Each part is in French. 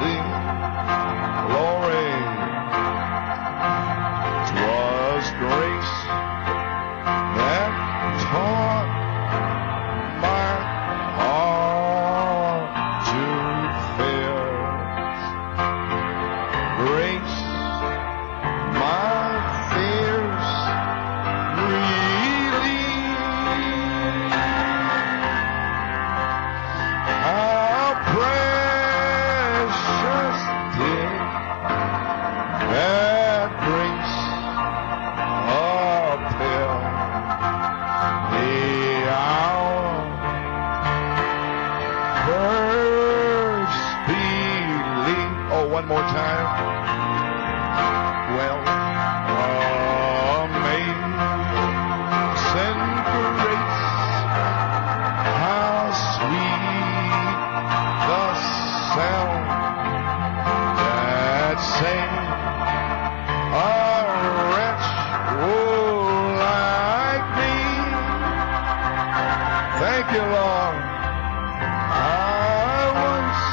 sing glory. 'Twas grace that taught my heart to fear. Grace my fears relieved. How precious did that grace appear. The hour first believed. Oh, one more time. Well, amazing grace, how sweet the sound that saved a wretch like me. Thank you, Lord. I once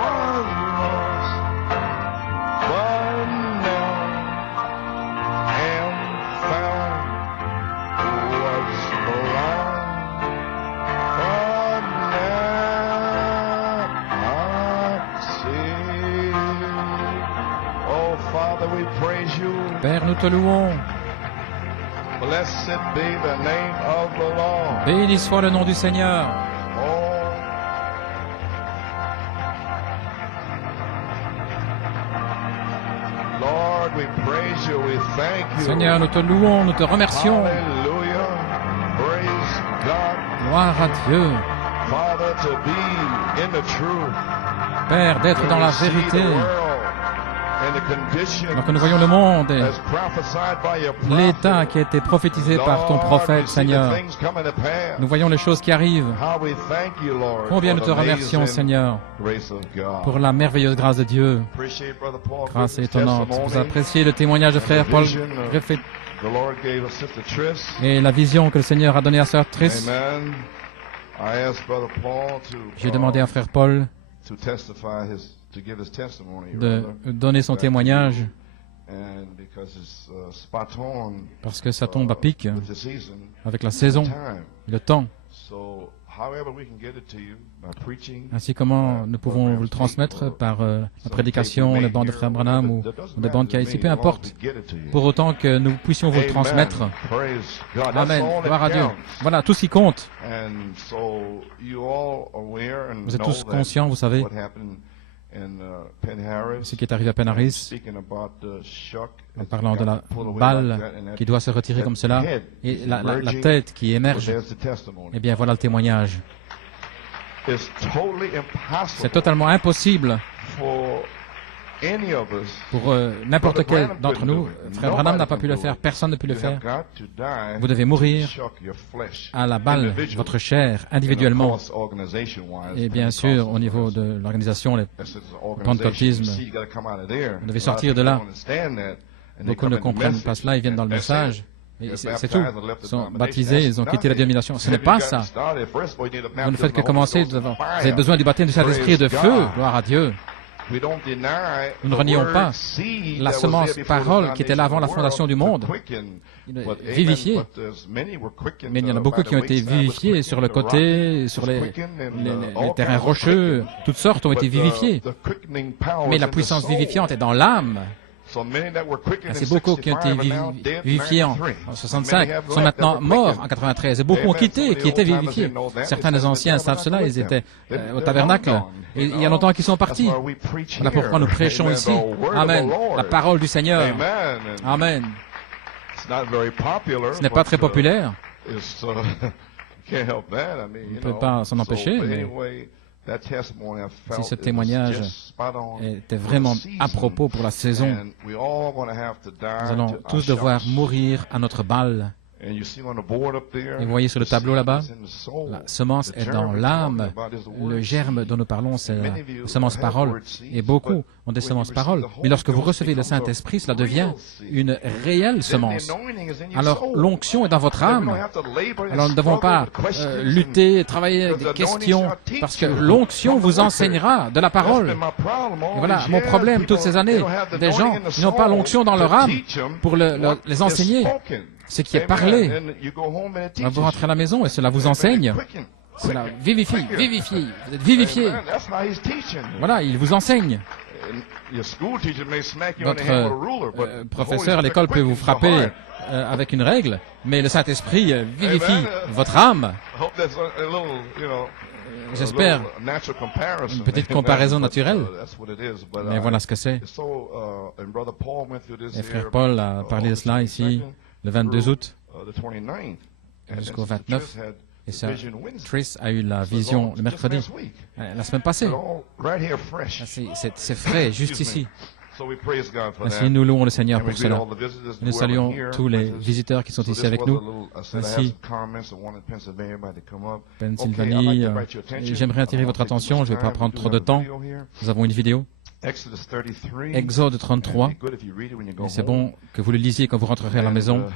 was lost, but now am found. Was blind, but now I see. Oh, Father, we praise you. Père, nous te louons. Blessed be the name of the Lord. Béni soit le nom du Seigneur. Oh, Lord, we praise you. We thank you. Seigneur, nous te louons, nous te remercions. Hallelujah. Praise God. Gloire à Dieu. Father, to be in the truth. Père, d'être dans la To see the vérité. world and the condition Alors que nous voyons le monde et as prophesied by your prophet. l'état qui a été prophétisé par ton Lord, we prophète, see the Seigneur. things coming to pass. Nous voyons les choses qui arrivent. How we thank you, Lord, Combien nous for te the remercions, amazing Seigneur, grace of God. pour la merveilleuse grâce de Dieu. Appreciate Brother Paul Grâce Griffin's étonnante. Vous testimony. appréciez le témoignage de frère Paul Griffith The Lord gave us Sister Triss. et la vision que le Seigneur a donnée à sœur Triss. Amen. I asked Brother Paul J'ai demandé à frère Paul to testify to give his testimony, de rather, donner son back to témoignage you. And because it's spot on parce que ça tombe à pic with the season, avec la saison, time. le temps. So, however we can get it to you by preaching, Ainsi comment nous pouvons vous le transmettre par la prédication, les bandes de frère Branham ou des bandes qu'il y a ici, peu importe, pour autant que nous puissions vous le transmettre. Praise God. That's Amen. all that Gloire à Dieu. counts. Voilà, tout ce qui compte. And so you all aware and Vous êtes know tous that conscients, vous savez, what happened in Penn Harris. ce qui est arrivé à Penn Harris, Speaking about the shock, en parlant de la balle qui doit se retirer comme cela, et la tête qui émerge. There's the testimony. Eh bien, voilà le témoignage. It's totally C'est impossible totalement impossible for any of us. pour n'importe quel d'entre nous. Frère Branham n'a pas pu le faire, personne n'a pu le You faire. have got to die Vous devez mourir to shock your flesh à la balle, individually. votre chair, And individuellement. of course, organization-wise, Et bien sûr, au niveau de l'organisation, les that's its organization. pentecôtisme, You see, you gotta come out of there. vous devez A lot of sortir de people là. don't understand that, and they beaucoup come ne in the comprennent message, pas cela, ils viennent dans le and that's message. it. Et They're c'est tout. baptized and left the Ils sont denomination. baptisés, ils ont quitté la That's dénomination. Ce nothing. n'est pas If you've ça. gotten started, first of all, you need a Vous ne baptism faites que of the Holy commencer, Ghost and vous fire. avez besoin du baptême du Saint-Esprit et de Praise feu. God. Gloire à Dieu. We don't deny Nous ne the renions word pas seed la that was semence there before the parole qui était là avant la foundation fondation of du the monde, world, quicken, but amen, vivifiée. but there's many were quickened, Mais il y en a by beaucoup the qui ont été wayside was vivifiés quickened, sur le the côté, rock sur was les quickened, and, les all terrains kinds were rocheux. quickened. Toutes sortes ont été But vivifiées. the quickening power Mais is la in the puissance soul. vivifiante est dans l'âme. So many that were quickened C'est in beaucoup qui ont été 65 are now dead in vivifiés en 93. 65, Many have sont left maintenant that were morts quickened. en 93. Et beaucoup ont Amen. quitté, Some of qui the étaient old-timers vivifiés. didn't know that. Certains They des said, anciens "The savent cela, tabernacle ils étaient with them." au They're tabernacle. long gone, Et you il y a know. longtemps qu'ils sont That's partis. why we preach Voilà pourquoi nous here. prêchons Amen. ici. The word of Amen. the Lord. La parole du Seigneur. Amen. And Amen. it's not very popular, Ce n'est pas but, très populaire. it's, can't help that. I mean, On you peut know. pas s'en empêcher, But mais anyway, that testimony I felt si ce is témoignage just spot on était for the vraiment season. à propos pour la saison, And we all gonna have to die nous allons to our tous devoir shocks. mourir à notre balle. And you see on the board up there, Et vous voyez sur le tableau là-bas, the seed is in the soul. la semence The est germ dans we're l'âme. talking about is the word Le germe seed. dont nous parlons, c'est la Many of you semence have parole. word seeds, Et beaucoup but ont des when semences you parole. receive the Mais lorsque vous Holy Ghost, recevez le it becomes a Saint-Esprit, cela real devient seed. une réelle Then the semence. anointing is in your Alors, soul. l'onction est dans votre Then we âme. don't have to labor and Alors, nous ne devons struggle pas with questions lutter et travailler avec des questions, parce que l'onction vous enseignera de la parole. Et voilà, mon problème toutes ces années, des gens qui n'ont pas l'onction dans leur âme pour les enseigner. Ce qui est parlé. Vous rentrez à la maison et cela vous enseigne. Cela vivifie, vivifie, vous êtes vivifié. Voilà, il vous enseigne. Votre professeur à l'école peut vous frapper avec une règle, mais le Saint-Esprit vivifie votre âme. J'espère une petite comparaison naturelle, mais voilà ce que c'est. Et frère Paul a parlé de cela ici le 22 août jusqu'au 29. Et sœur Triss a eu la vision le mercredi, la semaine passée. C'est frais, juste ici. Ainsi, nous louons le Seigneur pour cela. Nous saluons tous les visiteurs qui sont ici avec nous. Ainsi, Pennsylvanie. J'aimerais attirer votre attention, je ne vais pas prendre trop de temps. Nous avons une vidéo. Exode 33. Et c'est bon que vous le lisiez quand vous rentrerez à la maison.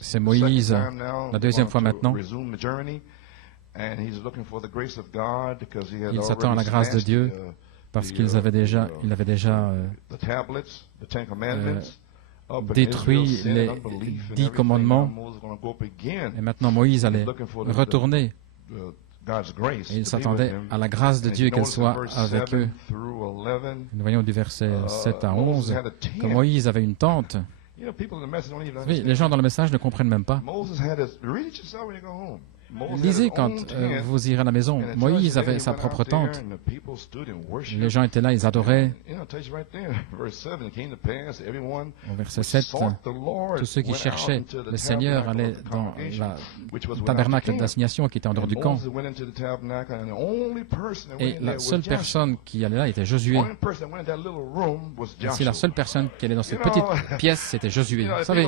C'est Moïse, la deuxième fois maintenant. Il s'attend à la grâce de Dieu parce qu'il avait déjà détruit les 10 commandements. Et maintenant Moïse allait retourner. Et il s'attendait à la grâce de Dieu qu'elle soit avec eux. Nous voyons du verset 7 à 11 que Moïse avait une tente. Oui, les gens dans le message ne comprennent même pas. Lisez quand vous irez à la maison. Moïse avait sa propre tente. Les gens étaient là, ils adoraient. Au verset 7, tous ceux qui cherchaient le Seigneur allaient dans le tabernacle d'assignation qui était en dehors du camp. Et la seule personne qui allait là était Josué. Ainsi, la seule personne qui allait dans cette petite pièce, c'était Josué. Vous savez,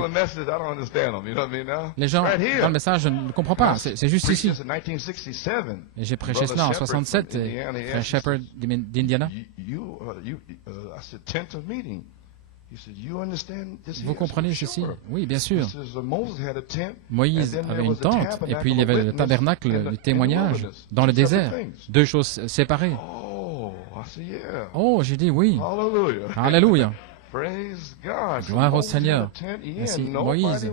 les gens dans le message, je ne comprends pas. C'est juste ici. Et j'ai prêché cela en 67, frère Shepherd d'Indiana. Vous comprenez ceci? Oui, bien sûr. Moïse avait une tente, et puis il y avait le tabernacle du témoignage dans le désert. Deux choses séparées. Oh, j'ai dit oui. Alléluia. Gloire au Seigneur. Ainsi, Moïse.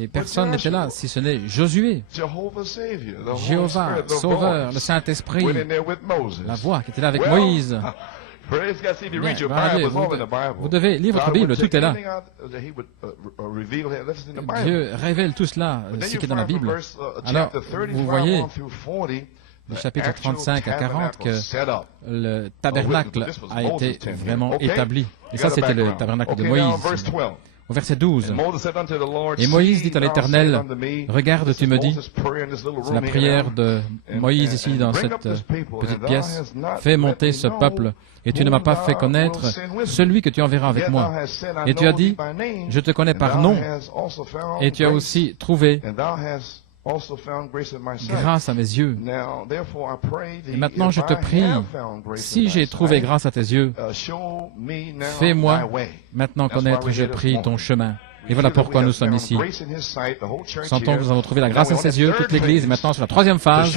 Et personne n'était là, si ce n'est Josué. Jéhovah, Sauveur, le Saint-Esprit. La voix qui était là avec Moïse. Bien, Dieu, vous devez lire votre Bible, tout est là. Dieu révèle tout cela, ce qui est dans la Bible. Alors, vous voyez, du chapitre 35 à 40, que le tabernacle a été vraiment établi. Et ça, c'était le tabernacle de Moïse. Au verset 12, et Moïse dit à l'Éternel, regarde, tu me dis, c'est la prière de Moïse ici dans cette petite pièce, fais monter ce peuple, et tu ne m'as pas fait connaître celui que tu enverras avec moi. Et tu as dit, je te connais par nom, et tu as aussi trouvé grâce à mes yeux. Et maintenant je te prie, si j'ai trouvé grâce à tes yeux, fais-moi maintenant connaître, je prie, ton chemin. Et voilà pourquoi nous sommes ici. Sentons que nous avons trouvé la grâce à ses yeux, toute l'Église, et maintenant sur la troisième phase,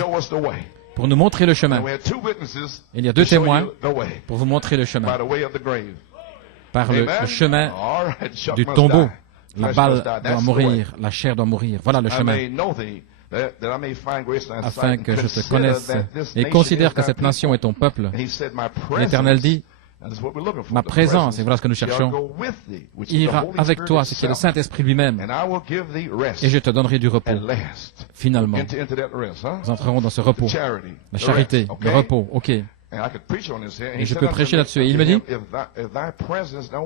pour nous montrer le chemin. Il y a deux témoins pour vous montrer le chemin. Par le chemin du tombeau. La balle doit mourir, la chair doit mourir. Voilà le chemin. Afin que je te connaisse et considère que cette nation est ton peuple. L'Éternel dit, ma présence, et voilà ce que nous cherchons, ira avec toi, ce qui est le Saint-Esprit lui-même, et je te donnerai du repos. Finalement, nous entrerons dans ce repos. La charité, le repos, ok. Et je peux prêcher là-dessus. Et il me dit,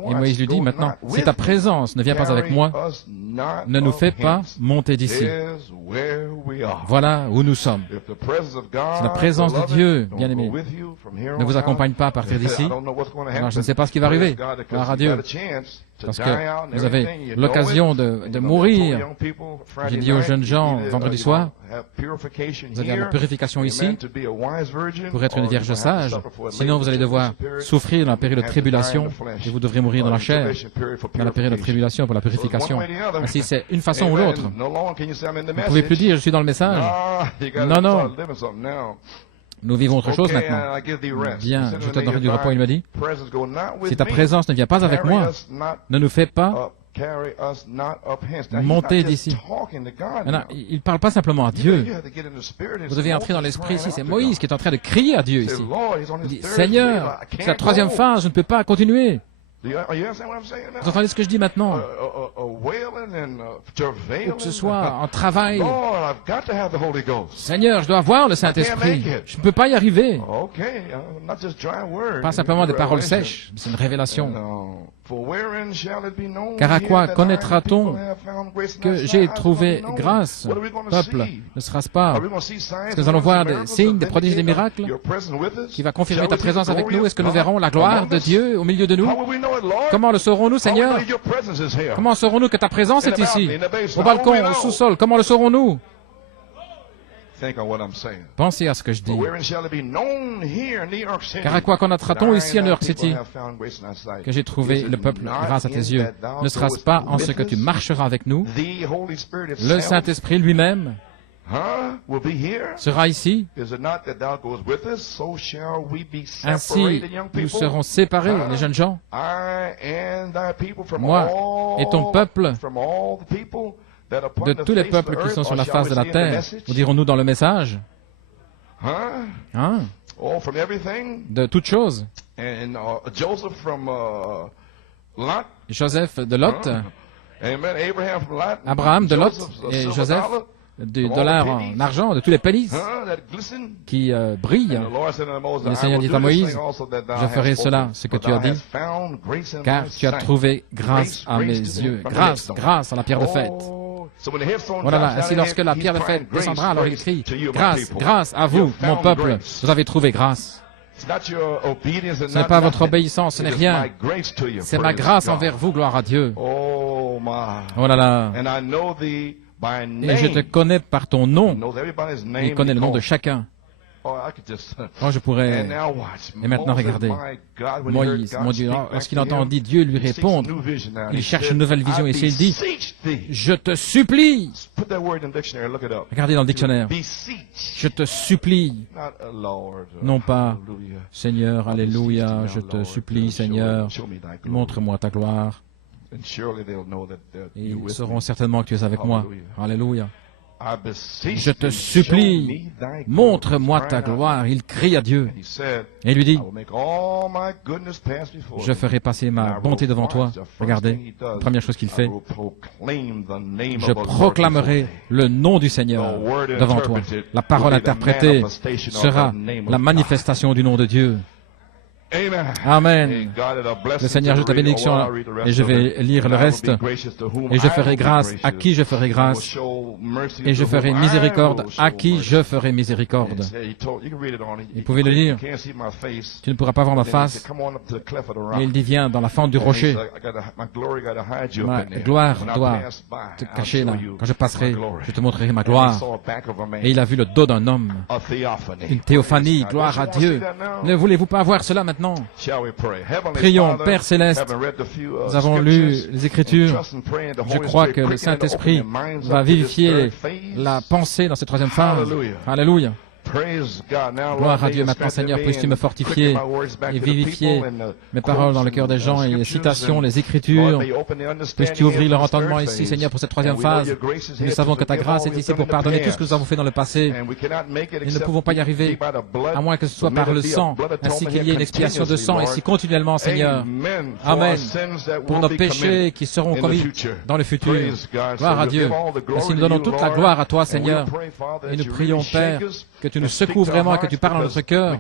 et Moïse lui dit maintenant, si ta présence ne vient pas avec moi, ne nous fais pas monter d'ici. Voilà où nous sommes. Si la présence de Dieu, bien-aimé, ne vous accompagne pas à partir d'ici, alors je ne sais pas ce qui va arriver. Gloire à Dieu. Parce que vous avez l'occasion de mourir. J'ai dit aux jeunes gens vendredi soir, vous avez la purification ici pour être une vierge sage. Sinon, vous allez devoir souffrir dans la période de tribulation et vous devrez mourir dans la chair. Dans la période de tribulation pour la purification. Ainsi, c'est une façon ou l'autre. Vous ne pouvez plus dire, je suis dans le message. Non, non. Nous vivons autre chose maintenant. Bien, je te donnerai du repos, il m'a dit. Si ta présence ne vient pas avec moi, ne nous fais pas monter d'ici. Il ne parle pas simplement à Dieu. Vous devez entrer dans l'esprit ici. C'est Moïse qui est en train de crier à Dieu ici. Il dit, Seigneur, c'est la troisième phase, je ne peux pas continuer. Vous entendez ce que je dis maintenant? Ou que ce soit en travail. Seigneur, je dois avoir le Saint-Esprit. Je ne peux pas y arriver. Pas simplement des paroles sèches, c'est une révélation. Car à quoi connaîtra-t-on que j'ai trouvé grâce, peuple? Ne sera-ce pas? Est-ce que nous allons voir des signes, des prodiges, des miracles qui va confirmer ta présence avec nous? Est-ce que nous verrons la gloire de Dieu au milieu de nous? Comment le saurons-nous, Seigneur? Comment saurons-nous que ta présence est ici? Au balcon, au sous-sol, comment le saurons-nous? Pensez à ce que je dis. Car à quoi connaîtra-t-on ici à New York City que j'ai trouvé le peuple grâce à tes yeux? Ne sera-ce pas en ce que tu marcheras avec nous? Le Saint-Esprit lui-même sera ici. Ainsi, nous serons séparés, les jeunes gens. Moi et ton peuple, de tous les peuples qui sont sur la face de la terre, nous dirons-nous dans le message, de toutes choses. Joseph de Lot, Abraham de Lot et Joseph du dollar en argent, de tous les pennies qui brillent. Et le Seigneur dit à Moïse, je ferai cela, ce que tu as dit, car tu as trouvé grâce à mes yeux. Grâce, grâce à la pierre de fête. Voilà, ainsi lorsque la pierre de fête descendra, alors il crie, grâce, grâce à vous, mon peuple, vous avez trouvé grâce. Ce n'est pas votre obéissance, ce n'est rien. C'est ma grâce envers vous, gloire à Dieu. Oh là là. Et je te connais par ton nom. Il connaît le nom de chacun. Oh, je pourrais... Et maintenant, regardez. Moïse, mon Dieu, lorsqu'il entendit Dieu lui répondre, il cherche une nouvelle vision. Ici, il dit, je te supplie. Regardez dans le dictionnaire. Je te supplie. Non pas, Seigneur, alléluia, je te supplie, Seigneur, montre-moi ta gloire. Et ils sauront certainement que tu es avec moi. Alléluia. Je te supplie, montre-moi ta gloire. Il crie à Dieu. Et il lui dit, je ferai passer ma bonté devant toi. Regardez, la première chose qu'il fait, je proclamerai le nom du Seigneur devant toi. La parole interprétée sera la manifestation du nom de Dieu. Amen. Le Seigneur ajoute la bénédiction et je vais lire le reste. Et je ferai grâce à qui je ferai grâce. Et je ferai miséricorde à qui je ferai miséricorde. Vous pouvez le lire. Tu ne pourras pas voir ma face. Et il dit, viens dans la fente du rocher. Ma gloire doit te cacher là. Quand je passerai, je te montrerai ma gloire. Et il a vu le dos d'un homme. Une théophanie, gloire à Dieu. Ne voulez-vous pas voir cela maintenant? Prions, Père Céleste, nous avons lu les Écritures. Je crois que le Saint-Esprit va vivifier la pensée dans cette troisième phase. Alléluia. Gloire à Dieu. Maintenant, Seigneur, puisses-tu me fortifier et vivifier mes paroles dans le cœur des gens et les citations, les Écritures. Puisses-tu ouvrir leur entendement ici, Seigneur, pour cette troisième phase. Nous savons que ta grâce est ici pour pardonner tout ce que nous avons fait dans le passé. Et nous ne pouvons pas y arriver, à moins que ce soit par le sang, ainsi qu'il y ait une expiation de sang ici continuellement, Seigneur. Amen. Pour nos péchés qui seront commis dans le futur. Gloire à Dieu. Ainsi, nous donnons toute la gloire à toi, Seigneur. Et nous prions, Père, que tu nous secoues vraiment et que tu parles dans notre cœur,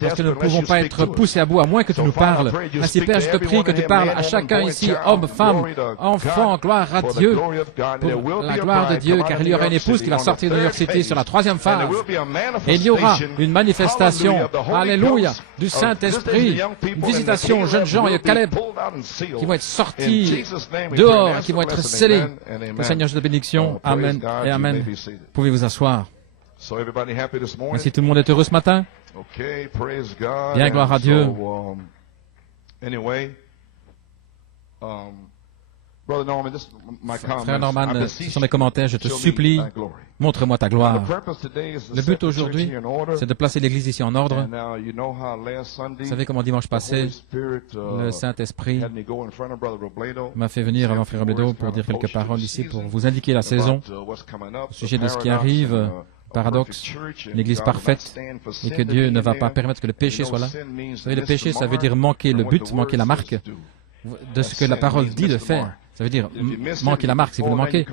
parce que nous ne pouvons pas être poussés à bout, à moins que tu nous parles. Ainsi, Père, je te prie que tu parles à chacun ici, homme, femme, enfant, gloire à Dieu, pour la gloire de Dieu, car il y aura une épouse qui va sortir de New York City sur la 3e phase. Et il y aura une manifestation, alléluia, du Saint-Esprit, une visitation aux jeunes gens et Caleb, qui vont être sortis dehors, qui vont être scellés. Que le Seigneur, je te bénédiction. Amen et Amen. Pouvez vous asseoir. Ainsi, tout le monde est heureux ce matin? Bien, gloire à Dieu. Frère Norman, ce sont mes commentaires. Je te supplie, montre-moi ta gloire. Le but aujourd'hui, c'est de placer l'Église ici en ordre. Vous savez comment dimanche passé, le Saint-Esprit m'a fait venir avant Frère Robledo pour dire quelques paroles ici, pour vous indiquer la saison, au sujet de ce qui arrive. Paradoxe, une Église parfaite, et que Dieu ne va pas permettre que le péché soit là. Vous savez, le péché, ça veut dire manquer le but, manquer la marque de ce que la parole dit de faire. Ça veut dire manquer la marque. Si vous le manquez,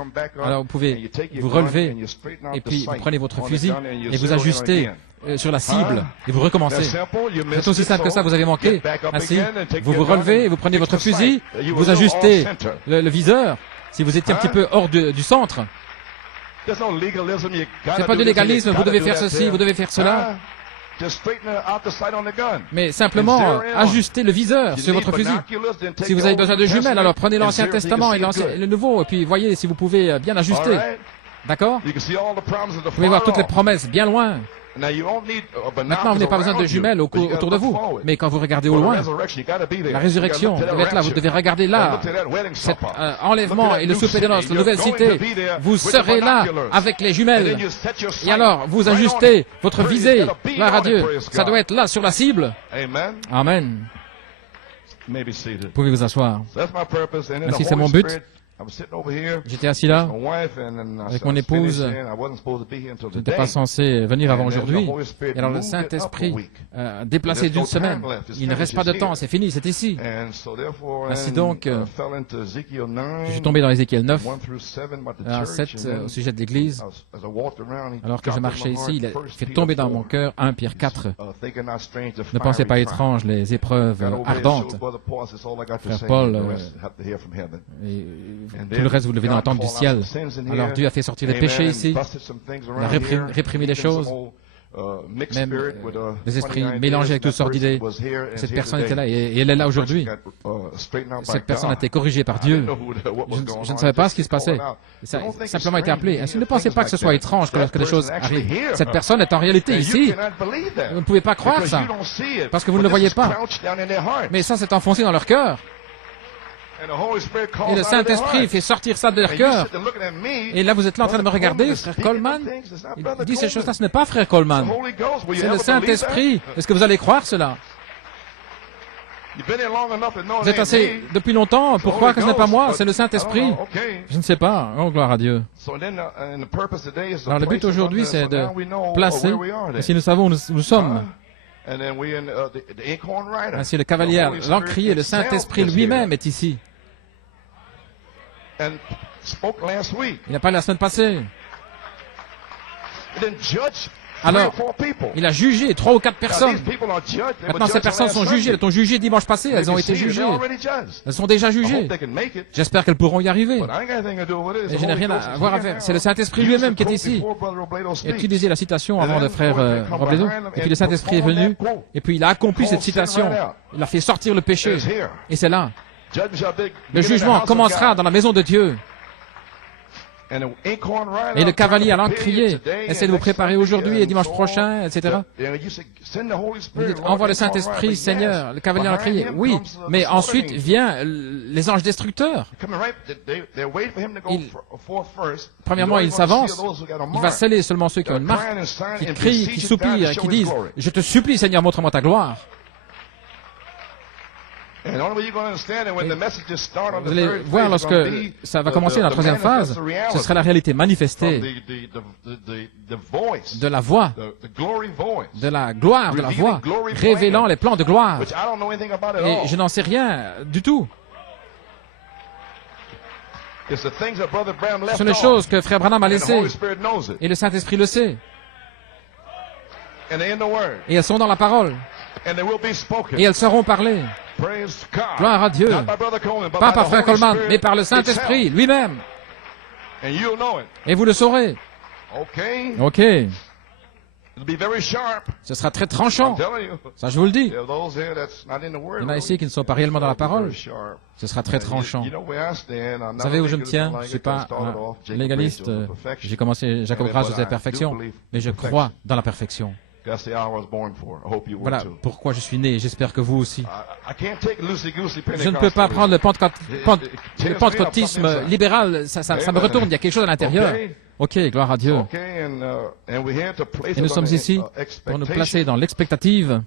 alors vous pouvez vous relever, et puis vous prenez votre fusil, et vous ajustez sur la cible, et vous recommencez. C'est aussi simple que ça, vous avez manqué. Ainsi, vous vous relevez, et vous prenez votre fusil, vous ajustez le viseur, si vous étiez un petit peu hors du centre. C'est pas du légalisme, vous devez faire ceci, vous devez faire cela. Mais simplement, ajustez le viseur sur votre fusil. Si vous avez besoin de jumelles, alors prenez l'Ancien Testament et le Nouveau, et puis voyez si vous pouvez bien ajuster. D'accord? Vous pouvez voir toutes les promesses bien loin. Maintenant, vous n'avez pas besoin de jumelles autour de vous. Mais quand vous regardez au loin, la résurrection devait être là. Vous devez regarder là. Cet enlèvement et le souper de noces, la nouvelle cité. Vous serez là avec les jumelles. Et alors, vous ajustez votre visée. Gloire à Dieu. Ça doit être là sur la cible. Amen. Vous pouvez vous asseoir. Ainsi, c'est mon but. J'étais assis là avec mon épouse. Je n'étais pas censé venir avant aujourd'hui. Et alors le Saint-Esprit a déplacé d'une semaine. Il ne reste pas de temps, c'est fini, c'est ici. Ainsi donc, je suis tombé dans Ézéchiel 9, à 7, au sujet de l'Église. Alors que je marchais ici, il a fait tomber dans mon cœur 1 Pierre 4. Ne pensez pas étrange les épreuves ardentes. Frère Paul, tout le reste, vous devez entendre du ciel. Alors Dieu a fait sortir les péchés ici. Il a réprimé les choses. Même les esprits mélangés avec toutes sortes d'idées. Cette personne était là et elle est là aujourd'hui. Cette personne a été corrigée par Dieu. Je ne savais pas ce qui se passait. Ça a simplement été appelé. Ainsi, ne pensez pas que ce soit étrange que lorsque des choses arrivent. Cette personne est en réalité ici. Vous ne pouvez pas croire ça, parce que vous ne le voyez pas. Mais ça, c'est enfoncé dans leur cœur. Et le Saint-Esprit fait sortir ça de leur cœur. Et là, vous êtes là en train de me regarder, frère Coleman. Il dit ces choses-là, ce n'est pas frère Coleman. C'est le Saint-Esprit. Est-ce que vous allez croire cela? Vous êtes assez depuis longtemps pour croire que ce n'est pas moi, c'est le Saint-Esprit. Je ne sais pas. Oh, gloire à Dieu. Alors, le but aujourd'hui, c'est de placer, et si nous savons où nous sommes. Ainsi, le cavalier, l'encrier, le Saint-Esprit lui-même est ici. Il n'a pas la semaine passée. Alors, il a jugé 3 ou 4 personnes. Maintenant, ces personnes sont jugées. Elles ont jugé dimanche passé. Elles ont été jugées. Elles sont déjà jugées. J'espère qu'elles pourront y arriver. Et je n'ai rien à voir à faire. C'est le Saint-Esprit lui-même qui est ici. Et utilisé la citation avant de frère Robledo. Et puis le Saint-Esprit est venu. Et puis il a accompli cette citation. Il a fait sortir le péché. Et c'est là. Le jugement commencera dans la maison de Dieu. Et le cavalier allant crier, essayez de vous préparer aujourd'hui et dimanche prochain, etc. Vous dites, envoie le Saint-Esprit, Seigneur. Le cavalier allant crier, oui, mais ensuite vient les anges destructeurs. Premièrement, il s'avance, il va sceller seulement ceux qui ont une marque, qui crient, qui soupirent et qui disent, je te supplie, Seigneur, montre-moi ta gloire. Vous allez voir lorsque ça va commencer dans la 3e phase, ce sera la réalité manifestée de la voix, de la gloire, de la voix, révélant les plans de gloire. Et je n'en sais rien du tout. Ce sont les choses que Frère Branham a laissées, et le Saint-Esprit le sait. Et elles sont dans la parole. Et elles seront parlées. Gloire à Dieu. Pas par Frère Coleman, mais par le Saint-Esprit lui-même. Et vous le saurez. Ok. Ce sera très tranchant. Ça, je vous le dis. Il y en a ici qui ne sont pas réellement dans la parole. Ce sera très tranchant. Vous savez où je me tiens? Je ne suis pas un légaliste. J'ai commencé Jacob Grâce de la perfection, mais je crois dans la perfection. Voilà pourquoi je suis né. J'espère que vous aussi. Je ne peux pas prendre le pentecôtisme libéral. Ça me retourne. Il y a quelque chose à l'intérieur. Ok, gloire à Dieu. Et nous sommes ici pour nous placer dans l'expectative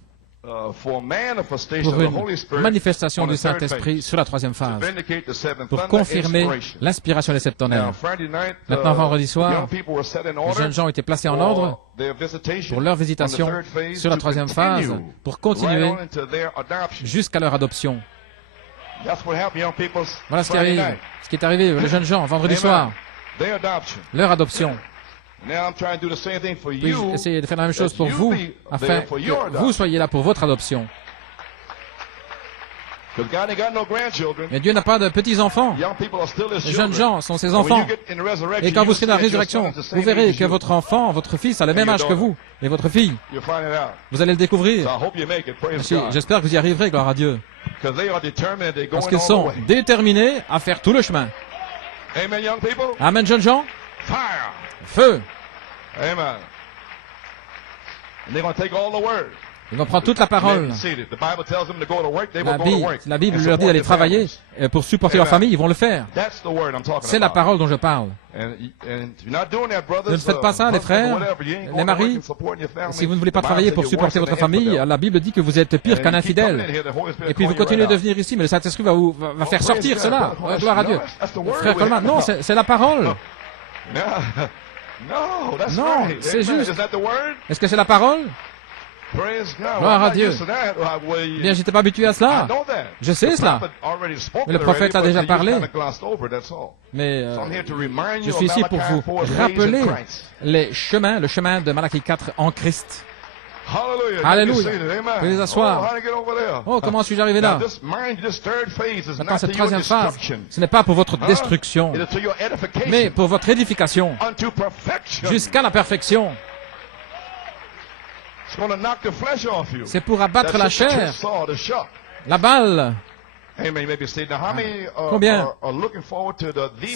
pour une manifestation du Saint-Esprit sur la troisième phase, pour confirmer l'inspiration des septonnaires. Maintenant, vendredi soir, les jeunes gens ont été placés en ordre pour leur visitation sur la troisième phase, pour continuer jusqu'à leur adoption. Voilà ce qui arrive. Ce qui est arrivé, les jeunes gens, vendredi soir, leur adoption. Puis essayez de faire la même chose pour vous, afin que vous soyez là pour votre adoption. Mais Dieu n'a pas de petits-enfants. Les jeunes gens sont ses enfants. Et quand vous serez dans la résurrection, vous verrez que votre enfant, votre fils, a le même âge que vous. Et votre fille. Vous allez le découvrir. J'espère que vous y arriverez, gloire à Dieu. Parce qu'ils sont déterminés à faire tout le chemin. Amen, jeunes gens. Feu. Ils vont prendre toute la parole. La Bible leur dit d'aller travailler pour supporter leur famille. Ils vont le faire. C'est la parole dont je parle. Vous ne faites pas ça, les frères, les maris. Si vous ne voulez pas travailler pour supporter votre famille, la Bible dit que vous êtes pire qu'un infidèle. Et puis vous continuez de venir ici, mais le Saint-Esprit va faire sortir cela. Gloire à Dieu. Frère Coleman, non, c'est la parole. Non, c'est juste. Est-ce que c'est la parole? Gloire à Dieu. Bien, j'étais pas habitué à cela. Je sais cela. Mais le prophète a déjà parlé. Mais je suis ici pour vous rappeler les chemins, le chemin de Malachie 4 en Christ. Alléluia. Veuillez vous asseoir. Oh, comment suis-je arrivé là? Maintenant, cette troisième phase, ce n'est pas pour votre destruction, mais pour votre édification, jusqu'à la perfection. C'est pour abattre la chair, la balle. Combien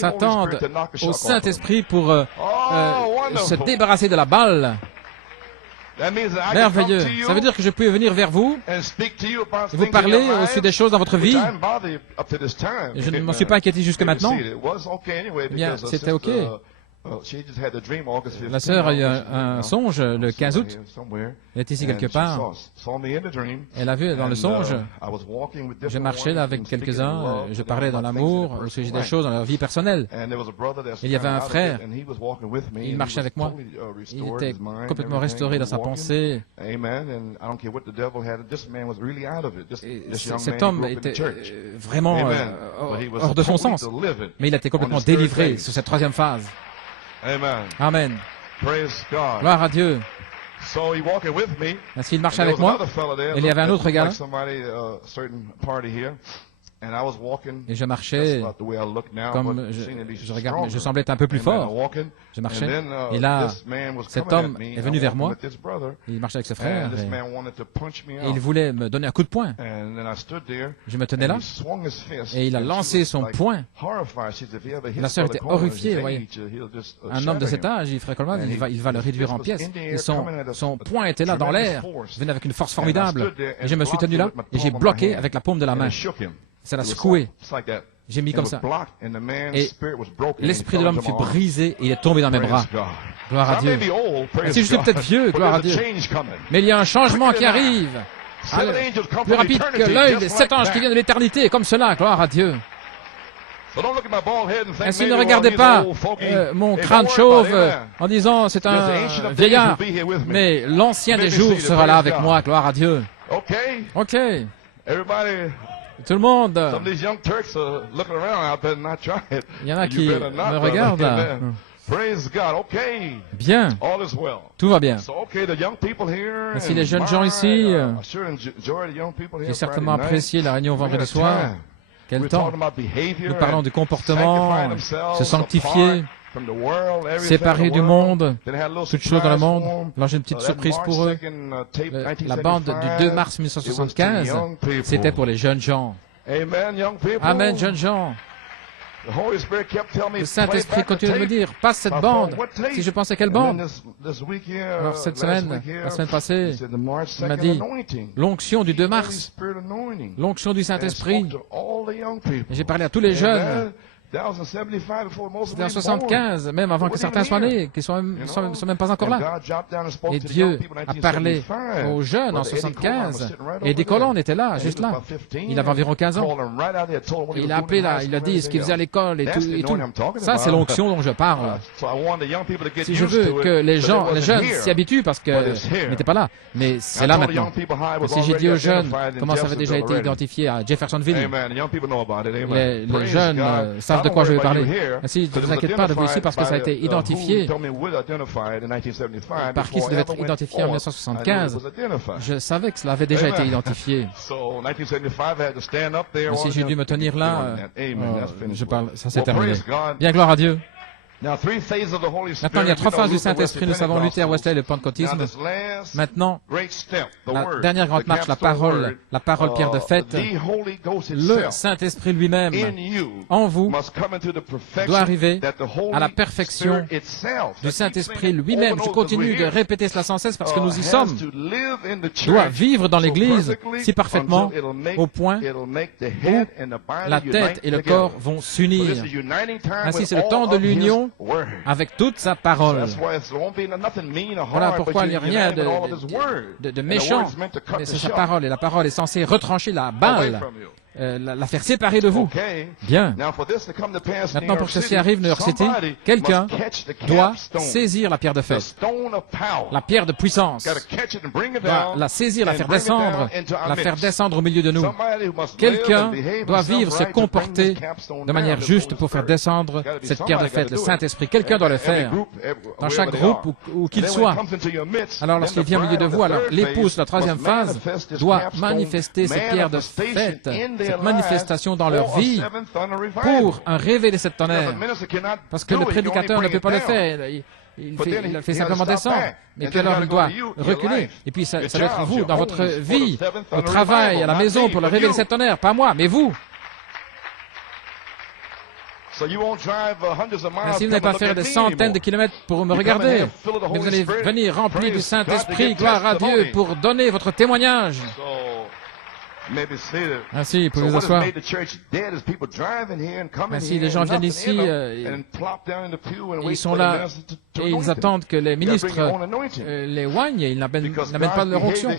s'attendent au Saint-Esprit pour se débarrasser de la balle? Merveilleux. Ça veut dire que je peux venir vers vous et vous parler au sujet des choses dans votre vie. Je ne m'en suis pas inquiété jusque maintenant. Eh bien, c'était OK. La sœur a eu un songe le 15 août. Elle est ici quelque part. Elle a vu dans le songe, je marchais là avec quelques-uns, je parlais dans l'amour, au sujet des choses dans leur vie personnelle. Il y avait un frère, il marchait avec moi. Il était complètement restauré dans sa pensée. Et cet homme était vraiment hors de son sens. Mais il a été complètement délivré sur cette troisième phase. Amen. Gloire à Dieu. Ainsi, il marchait avec moi. Et il y avait un autre gars. Et je marchais comme je regarde, je semblais être un peu plus fort. Je marchais. Et là, cet homme est venu vers moi. Il marchait avec ses frères. Et il voulait me donner un coup de poing. Je me tenais là. Et il a lancé son poing. La sœur était horrifiée. Voyez. Un homme de cet âge, Frère Coleman, il va le réduire en pièces. Et son poing était là dans l'air. Il venait avec une force formidable. Et je me suis tenu là. Et j'ai bloqué avec la paume de la main. Ça l'a secoué. J'ai mis comme ça. Et l'esprit de l'homme fut brisé et il est tombé dans mes bras. Gloire à Dieu. Si je suis peut-être vieux, gloire à Dieu. Mais il y a un changement qui arrive. Plus rapide que l'œil des 7 anges qui viennent de l'éternité, comme cela, gloire à Dieu. Ainsi, ne regardez pas mon crâne chauve en disant c'est un vieillard. Mais l'ancien des jours sera là avec moi, gloire à Dieu. OK. Tout le monde. Il y en a qui me regardent là. Bien, tout va bien. Ainsi, les jeunes gens ici, j'ai certainement apprécié la réunion vendredi soir. Quel temps? Nous parlons du comportement, se sanctifier, séparés du monde, toutes choses dans le monde. Alors j'ai une petite surprise pour eux. La bande du 2 mars 1975, c'était pour les jeunes gens. Amen, jeunes gens. Le Saint-Esprit continue de me dire, passe cette bande. Si je pensais quelle bande? Alors cette semaine, la semaine passée, il m'a dit, l'onction du 2 mars, l'onction du Saint-Esprit. J'ai parlé à tous les jeunes. C'était en 75, même avant que certains soient nés, qui ne sont même pas encore là. Et Dieu a parlé aux jeunes en 75, et des colons étaient là, juste là. Il avait environ 15 ans. Et il a appelé là, il a dit ce qu'il faisait à l'école et tout. Ça, c'est l'onction dont je parle. Si je veux que les jeunes s'y habituent, parce qu'ils n'étaient pas là, mais c'est là maintenant. Et si j'ai dit aux jeunes comment ça avait déjà été identifié à Jeffersonville, les jeunes savent de quoi je vais parler. Ainsi, ne vous inquiétez pas de vous ici parce que ça a été identifié. Par qui ça devait être identifié en 1975? Je savais que cela avait déjà été identifié. Mais si j'ai dû me tenir là, je parle, ça s'est terminé. Bien, gloire à Dieu. Maintenant, il y a 3 phases du Saint-Esprit. Nous savons Luther, Wesley et le pentecôtisme. Maintenant, la dernière grande marche, la parole pierre de fête, le Saint-Esprit lui-même, en vous, doit arriver à la perfection du Saint-Esprit lui-même. Je continue de répéter cela sans cesse parce que nous y sommes. Doit vivre dans l'Église si parfaitement au point où la tête et le corps vont s'unir. Ainsi, c'est le temps de l'union avec toute sa parole. Voilà pourquoi il n'y a rien de méchant, mais c'est sa parole, et la parole est censée retrancher la balle, la faire séparer de vous. Bien. Maintenant, pour que ceci arrive, New York City, quelqu'un doit saisir la pierre de fête, la pierre de puissance, doit la saisir, la faire descendre au milieu de nous. Quelqu'un doit vivre, se comporter de manière juste pour faire descendre cette pierre de fête, le Saint-Esprit. Quelqu'un doit le faire, dans chaque groupe où qu'il soit. Alors, lorsqu'il vient au milieu de vous, alors l'épouse, la 3e phase, doit manifester cette pierre de fête, cette manifestation dans leur vie pour un réveil de cette tonnerre. Parce que le prédicateur ne peut pas le faire. Il fait simplement descendre. Et puis alors, il doit reculer. Et puis, ça doit être vous, dans votre vie, au travail, à la maison, pour le réveil de cette tonnerre. Pas moi, mais vous. Ainsi, vous n'allez pas faire des centaines de kilomètres pour me regarder, mais vous allez venir rempli du Saint-Esprit, gloire à Dieu, pour donner votre témoignage. Ainsi, pour vous asseoir. Ainsi, les gens viennent ici, ils sont là et ils attendent que les ministres les oignent et ils n'amènent pas leur onction.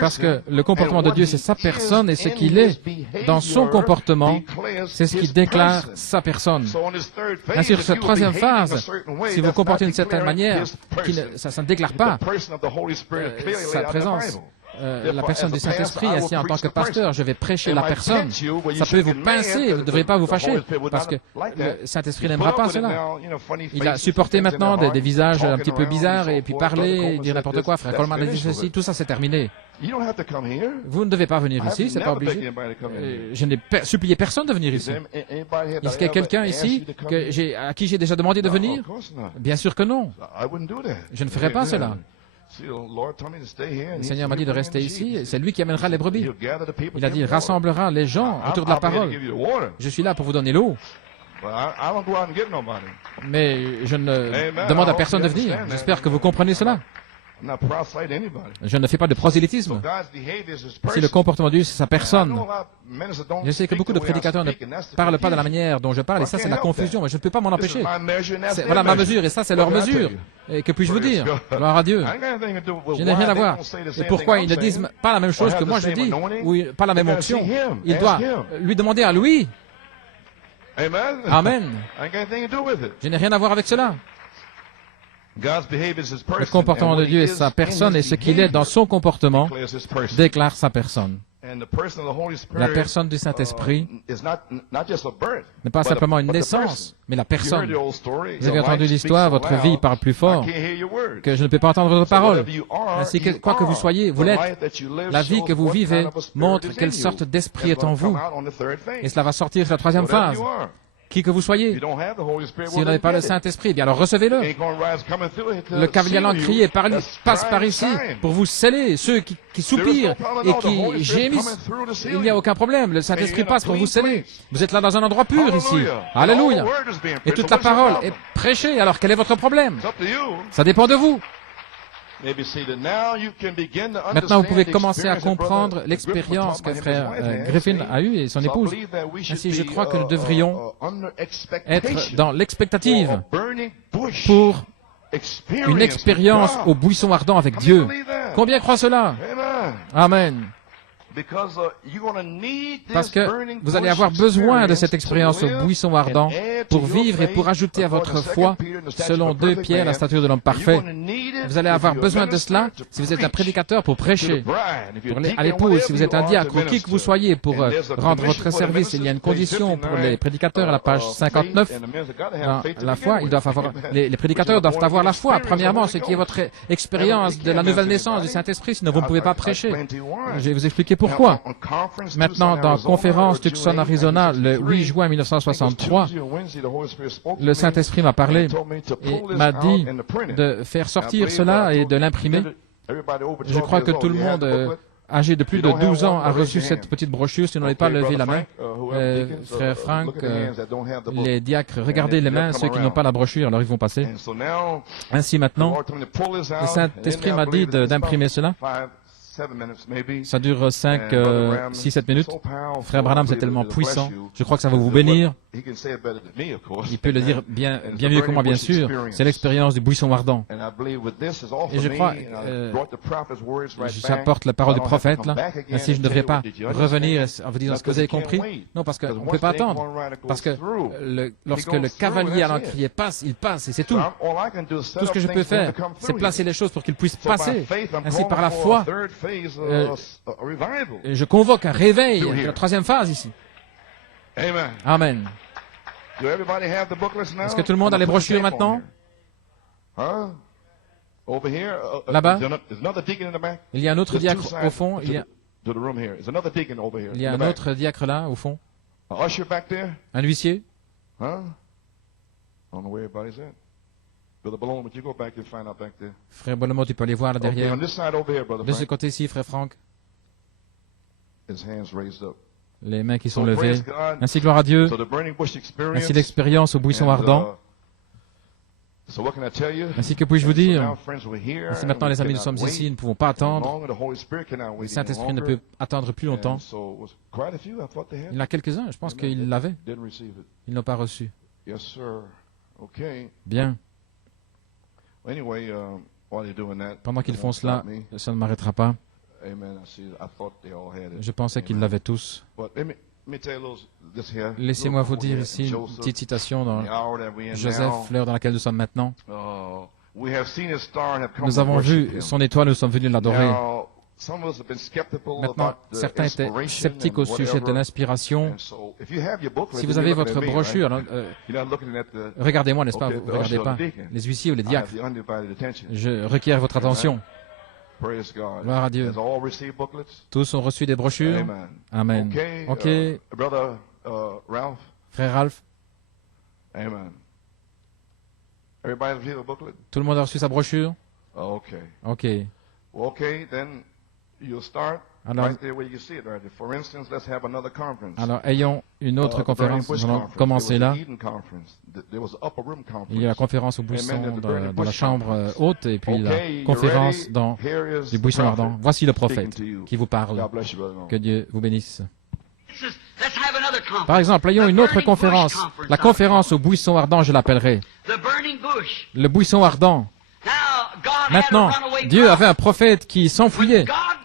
Parce que le comportement de Dieu, c'est sa personne et ce qu'il est dans son comportement, c'est ce qui déclare sa personne. Ainsi, sur cette 3e phase, si vous vous comportez d'une certaine manière, ça ne déclare pas sa présence. La personne du Saint-Esprit, ainsi en tant que pasteur, je vais prêcher la personne. Ça peut vous pincer, vous ne devriez pas vous fâcher, parce que le Saint-Esprit n'aimera pas cela. Il a supporté maintenant des visages un petit peu bizarres, et puis parler, dire n'importe quoi, frère Coleman a dit ceci, tout ça c'est terminé. Vous ne devez pas venir ici, c'est pas obligé. Je n'ai supplié personne de venir ici. Est-ce qu'il y a quelqu'un ici à qui j'ai déjà demandé de venir? Bien sûr que non. Je ne ferai pas cela. Le Seigneur m'a dit de rester ici, et c'est lui qui amènera les brebis. Il a dit, il rassemblera les gens autour de la parole. Je suis là pour vous donner l'eau. Mais je ne demande à personne de venir. J'espère que vous comprenez cela. Je ne fais pas de prosélytisme. Si le comportement de Dieu, c'est sa personne. Je sais que beaucoup de prédicateurs ne parlent pas de la manière dont je parle, et ça, c'est la confusion, mais je ne peux pas m'en empêcher. Voilà ma mesure, et ça, c'est leur mesure. Et que puis-je vous dire? Gloire à Dieu. Je n'ai rien à voir. Et pourquoi ils ne disent pas la même chose que moi je dis, ou pas la même onction? Il doit lui demander à lui. Amen. Je n'ai rien à voir avec cela. Le comportement de Dieu est sa personne, et ce qu'il est dans son comportement déclare sa personne. La personne du Saint-Esprit n'est pas simplement une naissance, mais la personne. Vous avez entendu l'histoire, votre vie parle plus fort que je ne peux pas entendre vos paroles. Ainsi que quoi que vous soyez, vous l'êtes. La vie que vous vivez montre quelle sorte d'esprit est en vous. Et cela va sortir sur la troisième phase. Qui que vous soyez. Si vous n'avez pas le Saint-Esprit, eh bien alors recevez-le. Le cavalier allant crier passe par ici pour vous sceller. Ceux qui soupirent et qui gémissent, il n'y a aucun problème. Le Saint-Esprit passe pour vous sceller. Vous êtes là dans un endroit pur ici. Alléluia. Et toute la parole est prêchée. Alors quel est votre problème? Ça dépend de vous. Maintenant, vous pouvez commencer à comprendre l'expérience que frère Griffin a eue et son épouse. Ainsi, je crois que nous devrions être dans l'expectative pour une expérience au buisson ardent avec Dieu. Combien croient cela? Amen. Parce que vous allez avoir besoin de cette expérience au buisson ardent pour vivre et pour ajouter à votre foi, selon 2 Pierre, la stature de l'homme parfait. Vous allez avoir besoin de cela si vous êtes un prédicateur pour prêcher. À l'épouse, si vous êtes un diacre ou qui que vous soyez pour rendre votre service, il y a une condition pour les prédicateurs à la page 59. Dans la foi, ils doivent avoir, les prédicateurs doivent avoir la foi, premièrement, ce qui est votre expérience de la nouvelle naissance du Saint-Esprit, sinon vous ne pouvez pas prêcher. Je vais vous expliquer pourquoi. Maintenant, dans Conférence Tucson, Arizona, le 8 juin 1963, le Saint-Esprit m'a parlé et m'a dit de faire sortir cela et de l'imprimer. Je crois que tout le monde âgé de plus de 12 ans a reçu cette petite brochure. Si vous n'avez pas levé la main, frère Frank, les diacres, regardez les mains, ceux qui n'ont pas la brochure, alors ils vont passer. Ainsi maintenant, le Saint-Esprit m'a dit d'imprimer cela. Ça dure 5, 6, 7 minutes. Frère Branham, c'est tellement puissant. Je crois que ça va vous bénir. Il peut le dire bien mieux que moi, bien sûr. C'est l'expérience du buisson ardent. Et je crois, j'apporte la parole du prophète, là. Ainsi, je ne devrais pas revenir en vous disant ce que vous avez compris. Non, parce qu'on ne peut pas attendre. Parce que lorsque le cavalier allant crier passe, il passe, et c'est tout. Tout ce que je peux faire, c'est placer les choses pour qu'il puisse passer. Ainsi, par la foi, je convoque un réveil, la troisième phase ici. Amen. Est-ce que tout le monde a les brochures maintenant? Là-bas, il y a un autre diacre au fond. Il y a un autre diacre là, au fond. Un huissier. Frère Bolomont, tu peux aller voir là derrière. De ce côté-ci, frère Frank. Les mains qui sont levées. Ainsi, gloire à Dieu. Ainsi, l'expérience au buisson ardent. Ainsi, que puis-je vous dire? Ainsi, maintenant, les amis, nous sommes ici, nous ne pouvons pas attendre. Le Saint-Esprit ne peut attendre plus longtemps. Il y en a quelques-uns, je pense qu'ils l'avaient. Ils ne l'ont pas reçu. Bien. Pendant qu'ils font cela, ça ne m'arrêtera pas. Je pensais qu'ils l'avaient tous. Laissez-moi vous dire ici une petite citation dans Joseph, l'heure dans laquelle nous sommes maintenant. Nous avons vu son étoile, nous sommes venus l'adorer. Maintenant, certains étaient sceptiques au sujet de l'inspiration. Si vous avez votre brochure, regardez-moi, n'est-ce pas? Vous ne regardez pas les huissiers ou les diacres. Je requiers votre attention. Gloire à Dieu. Tous ont reçu des brochures? Amen. OK. Frère Ralph? Tout le monde a reçu sa brochure? OK. Alors, ayons une autre conférence. Nous allons commencer là. Il y a la conférence au buisson dans la chambre haute et puis la conférence du buisson ardent. Voici le prophète qui vous parle. Que Dieu vous bénisse. Par exemple, ayons une autre conférence. La conférence au buisson ardent, je l'appellerai. Le buisson ardent. Maintenant, Dieu avait un prophète qui s'enfuyait.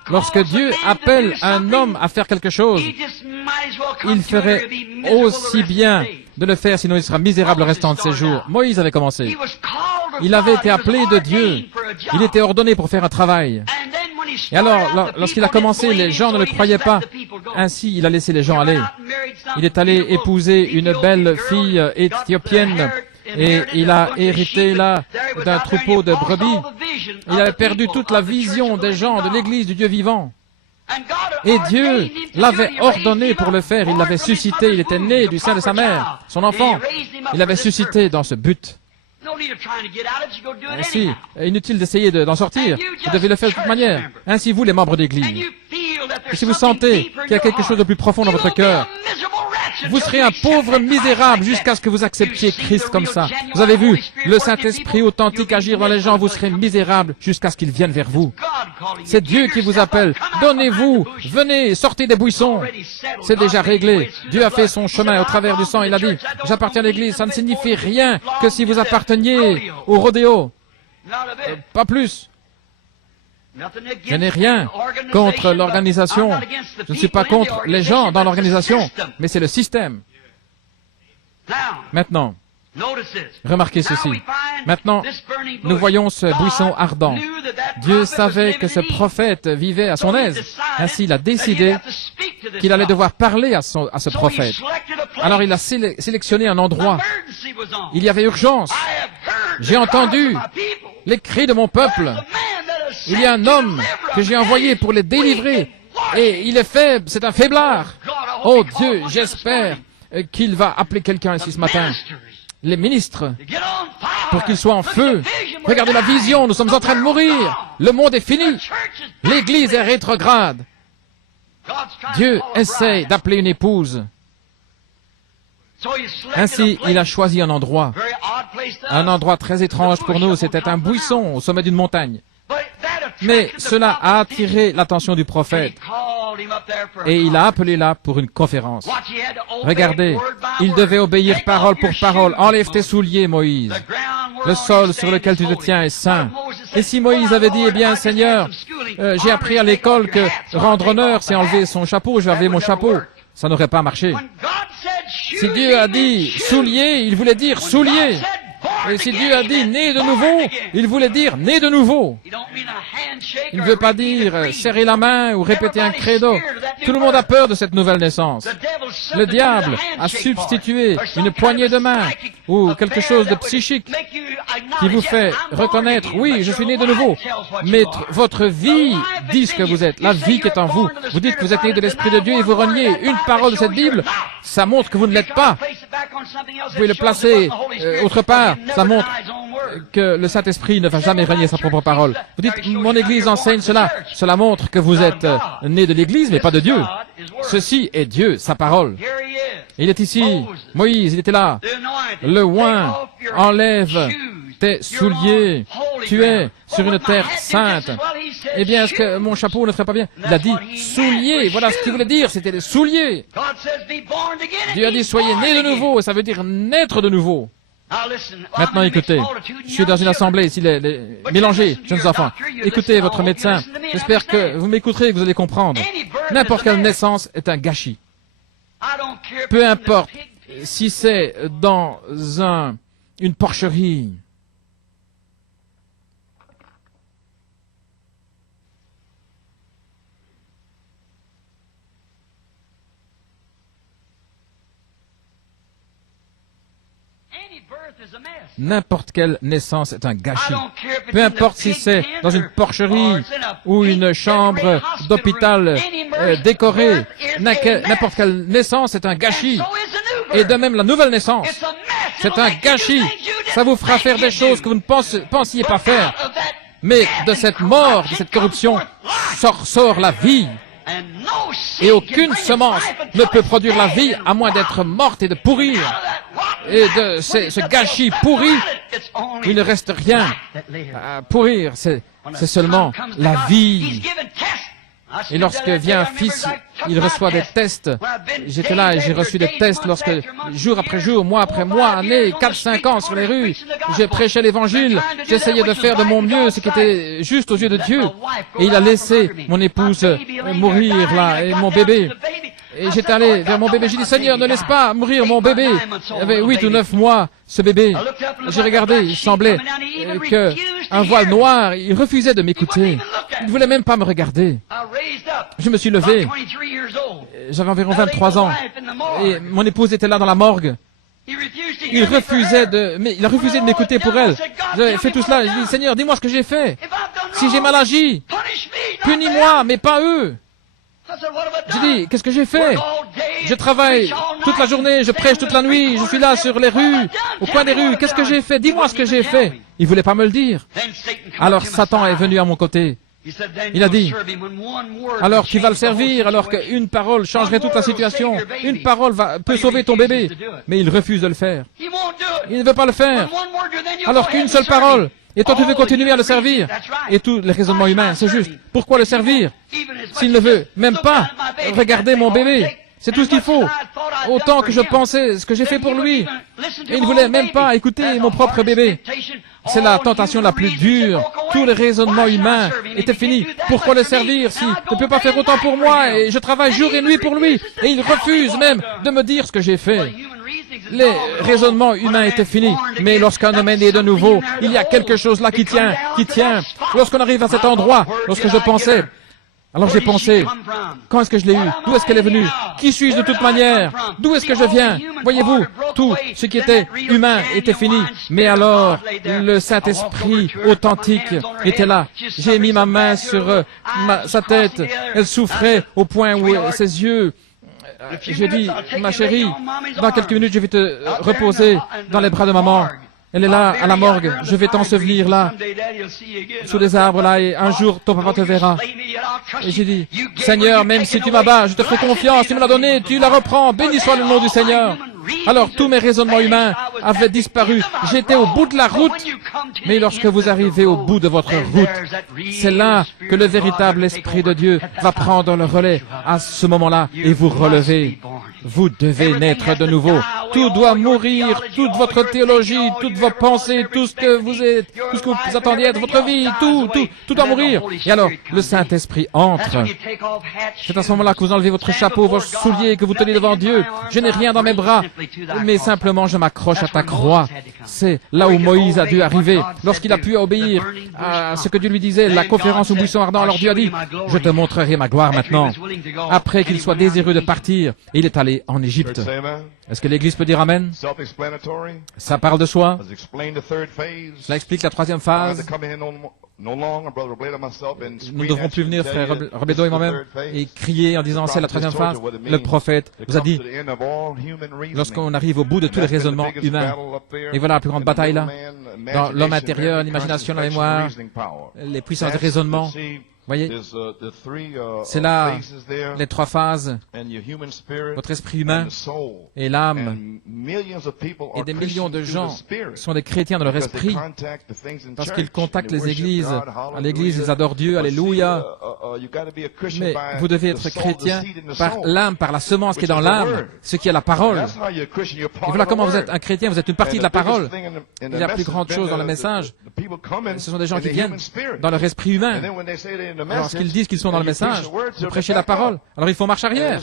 Lorsque Dieu appelle un homme à faire quelque chose, il ferait aussi bien de le faire, sinon il sera misérable le restant de ses jours. Moïse avait commencé. Il avait été appelé de Dieu. Il était ordonné pour faire un travail. Et alors, lorsqu'il a commencé, les gens ne le croyaient pas. Ainsi, il a laissé les gens aller. Il est allé épouser une belle fille éthiopienne et il a hérité là d'un troupeau de brebis. Il avait perdu toute la vision des gens de l'Église du Dieu vivant. Et Dieu l'avait ordonné pour le faire. Il l'avait suscité. Il était né du sein de sa mère, son enfant. Il l'avait suscité dans ce but. Ainsi, inutile d'essayer d'en sortir. Vous devez le faire de toute manière. Ainsi, vous, les membres d'Église. Et si vous sentez qu'il y a quelque chose de plus profond dans votre cœur, vous serez un pauvre misérable jusqu'à ce que vous acceptiez Christ comme ça. Vous avez vu le Saint-Esprit authentique agir dans les gens, vous serez misérable jusqu'à ce qu'il vienne vers vous. C'est Dieu qui vous appelle. Donnez-vous, venez, sortez des buissons. C'est déjà réglé. Dieu a fait son chemin au travers du sang. Il a dit, j'appartiens à l'Église. Ça ne signifie rien que si vous apparteniez au rodéo. Pas plus. Je n'ai rien contre l'organisation. Je ne suis pas contre les gens dans l'organisation, mais c'est le système. Maintenant, remarquez ceci. Maintenant, nous voyons ce buisson ardent. Dieu savait que ce prophète vivait à son aise. Ainsi, il a décidé qu'il allait devoir parler à ce prophète. Alors, il a sélectionné un endroit. Il y avait urgence. J'ai entendu les cris de mon peuple. Il y a un homme que j'ai envoyé pour les délivrer. Et il est faible, c'est un faiblard. Oh Dieu, j'espère qu'il va appeler quelqu'un ici ce matin. Les ministres, pour qu'ils soient en feu. Regardez la vision, nous sommes en train de mourir. Le monde est fini. L'Église est rétrograde. Dieu essaie d'appeler une épouse. Ainsi, il a choisi un endroit très étrange pour nous. C'était un buisson au sommet d'une montagne. Mais cela a attiré l'attention du prophète. Et il a appelé là pour une conférence. Regardez, il devait obéir parole pour parole. Enlève tes souliers, Moïse. Le sol sur lequel tu te tiens est saint. Et si Moïse avait dit, eh bien, Seigneur, j'ai appris à l'école que rendre honneur, c'est enlever son chapeau, je vais enlever mon chapeau. Ça n'aurait pas marché. Si Dieu a dit souliers, il voulait dire souliers. Et si Dieu a dit né de nouveau, il voulait dire né de nouveau. Il ne veut pas dire serrer la main ou répéter un credo. Tout le monde a peur de cette nouvelle naissance. Le diable a substitué une poignée de main ou quelque chose de psychique qui vous fait reconnaître, oui, je suis né de nouveau. Mais votre vie dit ce que vous êtes, la vie qui est en vous. Vous dites que vous êtes né de l'Esprit de Dieu et vous reniez une parole de cette Bible. Ça montre que vous ne l'êtes pas. Vous pouvez le placer autre part. Ça montre que le Saint-Esprit ne va jamais renier sa propre parole. Vous dites, mon Église enseigne cela. Cela montre que vous êtes né de l'Église, mais pas de Dieu. Ceci est Dieu, sa parole. Il est ici. Moïse, il était là. Le oint, enlève tes souliers. Tu es sur une terre sainte. Eh bien, est-ce que mon chapeau ne ferait pas bien? Il a dit souliers. Voilà ce qu'il voulait dire. C'était des souliers. Dieu a dit soyez nés de nouveau. Et ça veut dire naître de nouveau. Maintenant, écoutez. Je suis dans une assemblée ici, mélangés, jeunes enfants. Écoutez votre médecin. J'espère que vous m'écouterez et que vous allez comprendre. N'importe quelle naissance est un gâchis. Peu importe si c'est dans une porcherie. N'importe quelle naissance est un gâchis. Peu importe si c'est dans une porcherie ou une chambre d'hôpital décorée, n'importe quelle naissance est un gâchis. Et de même la nouvelle naissance, c'est un gâchis. Ça vous fera faire des choses que vous ne pensiez pas faire. Mais de cette mort, de cette corruption, sort la vie. Et aucune semence ne peut produire la vie à moins d'être morte et de pourrir. Et de ce gâchis pourri, il ne reste rien à pourrir. C'est seulement la vie. Et lorsque vient un fils, il reçoit des tests. J'étais là et j'ai reçu des tests lorsque, jour après jour, mois après mois, années, 4-5 ans sur les rues, j'ai prêché l'évangile, j'essayais de faire de mon mieux ce qui était juste aux yeux de Dieu. Et il a laissé mon épouse mourir là, et mon bébé. Et j'étais allé vers mon bébé. J'ai dit, Seigneur, ne laisse pas mourir mon bébé. Il avait 8 ou 9 mois, ce bébé. J'ai regardé, il semblait qu'un voile noir, il refusait de m'écouter. Il ne voulait même pas me regarder. Je me suis levé. J'avais environ 23 ans. Et mon épouse était là dans la morgue. Il a refusé de m'écouter pour elle. J'ai fait tout cela. J'ai dit, Seigneur, dis-moi ce que j'ai fait. Si j'ai mal agi, punis-moi, mais pas eux. J'ai dit, qu'est-ce que j'ai fait? Je travaille toute la journée, je prêche toute la nuit, je suis là sur les rues, au coin des rues. Qu'est-ce que j'ai fait? Dis-moi ce que j'ai fait. Il ne voulait pas me le dire. Alors Satan est venu à mon côté. Il a dit, alors tu vas le servir, alors qu'une parole changerait toute la situation. Une parole peut sauver ton bébé. Mais il refuse de le faire. Il ne veut pas le faire. Alors qu'une seule parole. Et toi, tu veux continuer à le servir. Et tous les raisonnements humains, c'est juste. Pourquoi le servir s'il ne veut même pas regarder mon bébé? C'est tout ce qu'il faut. Autant que je pensais ce que j'ai fait pour lui. Et il ne voulait même pas écouter mon propre bébé. C'est la tentation la plus dure. Tous les raisonnements humains étaient finis. Pourquoi le servir s'il ne peut pas faire autant pour moi et je travaille jour et nuit pour lui? Et il refuse même de me dire ce que j'ai fait. Les raisonnements humains étaient finis. Mais lorsqu'un homme est né de nouveau, il y a quelque chose là qui tient. Lorsqu'on arrive à cet endroit, lorsque je pensais, alors j'ai pensé, quand est-ce que je l'ai eu? D'où est-ce qu'elle est venue? Qui suis-je de toute manière? D'où est-ce que je viens? Voyez-vous, tout ce qui était humain était fini. Mais alors, le Saint-Esprit authentique était là. J'ai mis ma main sur sa tête. Elle souffrait au point où ses yeux... J'ai dit, ma chérie, dans quelques minutes, je vais te reposer dans les bras de maman. Elle est là, à la morgue. Je vais t'ensevelir là, sous les arbres là, et un jour, ton papa te verra. Et j'ai dit, Seigneur, même si tu m'abats, je te ferai confiance, tu me l'as donné, tu la reprends, béni soit le nom du Seigneur. Alors, tous mes raisonnements humains avaient disparu. J'étais au bout de la route. Mais lorsque vous arrivez au bout de votre route, c'est là que le véritable Esprit de Dieu va prendre le relais à ce moment-là et vous relever. Vous devez naître de nouveau. Tout doit mourir, toute votre théologie, toutes vos pensées, tout ce que vous êtes, tout ce que vous attendiez de votre vie, tout doit mourir. Et alors, le Saint-Esprit entre. C'est à ce moment-là que vous enlevez votre chapeau, vos souliers, que vous tenez devant Dieu. Je n'ai rien dans mes bras, mais simplement je m'accroche à ta croix. C'est là où Moïse a dû arriver. Lorsqu'il a pu obéir à ce que Dieu lui disait, la conférence au buisson ardent, alors Dieu a dit, je te montrerai ma gloire maintenant. Après qu'il soit désireux de partir, il est allé en Égypte. Est-ce que l'Église peut dire Amen? Ça parle de soi. Cela explique la troisième phase. Nous ne devrons plus venir, frère Robledo et moi-même, et crier en disant c'est la troisième phase. Le prophète vous a dit, lorsqu'on arrive au bout de tous les raisonnements humains, et voilà la plus grande bataille là, dans l'homme intérieur, l'imagination, la mémoire, les puissances de raisonnement. Voyez, c'est là les trois phases, votre esprit humain et l'âme. Et des millions de gens sont des chrétiens dans leur esprit parce qu'ils contactent les églises. À l'église, ils adorent Dieu, alléluia. Mais vous devez être chrétien par l'âme, par la semence qui est dans l'âme, ce qui est la parole. Et voilà comment vous êtes un chrétien, vous êtes une partie de la parole. Il y a plus grande chose dans le message. Ce sont des gens qui viennent dans leur esprit humain. Lorsqu'ils disent qu'ils sont dans le message, vous prêchez la parole, alors ils font marche arrière.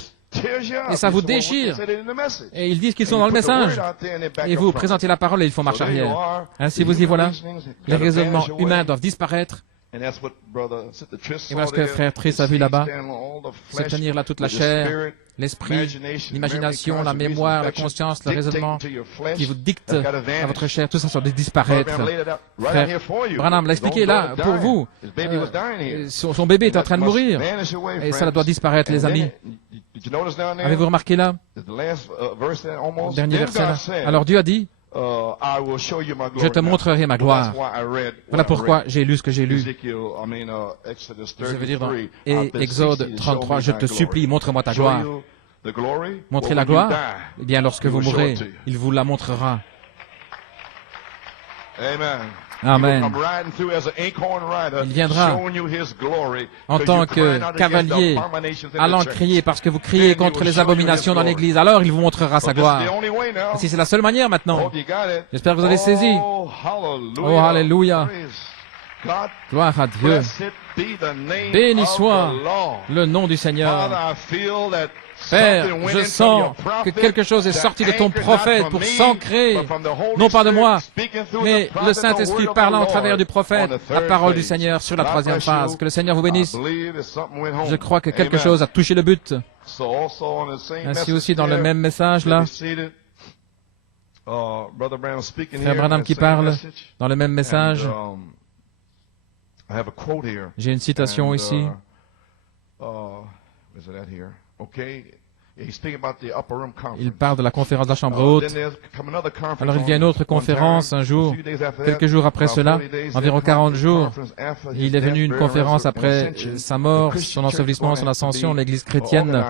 Et ça vous déchire. Et ils disent qu'ils sont dans le message. Et vous présentez la parole et ils font marche arrière. Ainsi vous y voilà. Les raisonnements humains doivent disparaître. Et voilà ce que frère Triss a vu là-bas. C'est tenir là toute la chair, l'esprit, l'imagination, la mémoire, la conscience, le raisonnement qui vous dicte à votre chair. Tout ça doit disparaître. Frère Branham l'a expliqué là pour vous. Son bébé est en train de mourir. Et ça doit disparaître, les amis. Avez-vous remarqué là? Dernier verset là. Alors Dieu a dit, je te montrerai ma gloire. Voilà pourquoi j'ai lu ce que j'ai lu. Je veux dire dans Exode 33, je te supplie, montre-moi ta gloire. Montrez la gloire? Eh bien, lorsque vous mourrez, il vous la montrera. Amen. Il viendra en tant que cavalier, allant crier parce que vous criez contre les abominations dans l'Église. Alors il vous montrera sa gloire. Si c'est la seule manière maintenant. J'espère que vous avez saisi. Oh, alléluia. Gloire à Dieu. Béni soit le nom du Seigneur. Père, je sens que quelque chose est sorti de ton prophète pour s'ancrer, non pas de moi, mais le Saint-Esprit parlant au travers du prophète, la parole du Seigneur sur la troisième phase. Que le Seigneur vous bénisse. Je crois que quelque chose a touché le but. Ainsi aussi dans le même message là, Frère Branham qui parle dans le même message. J'ai une citation ici. Il parle de la conférence de la chambre haute. Alors il y a une autre conférence un jour, quelques jours après cela, environ 40 jours. Il est venu une conférence après sa mort, son ensevelissement, son ascension. L'église chrétienne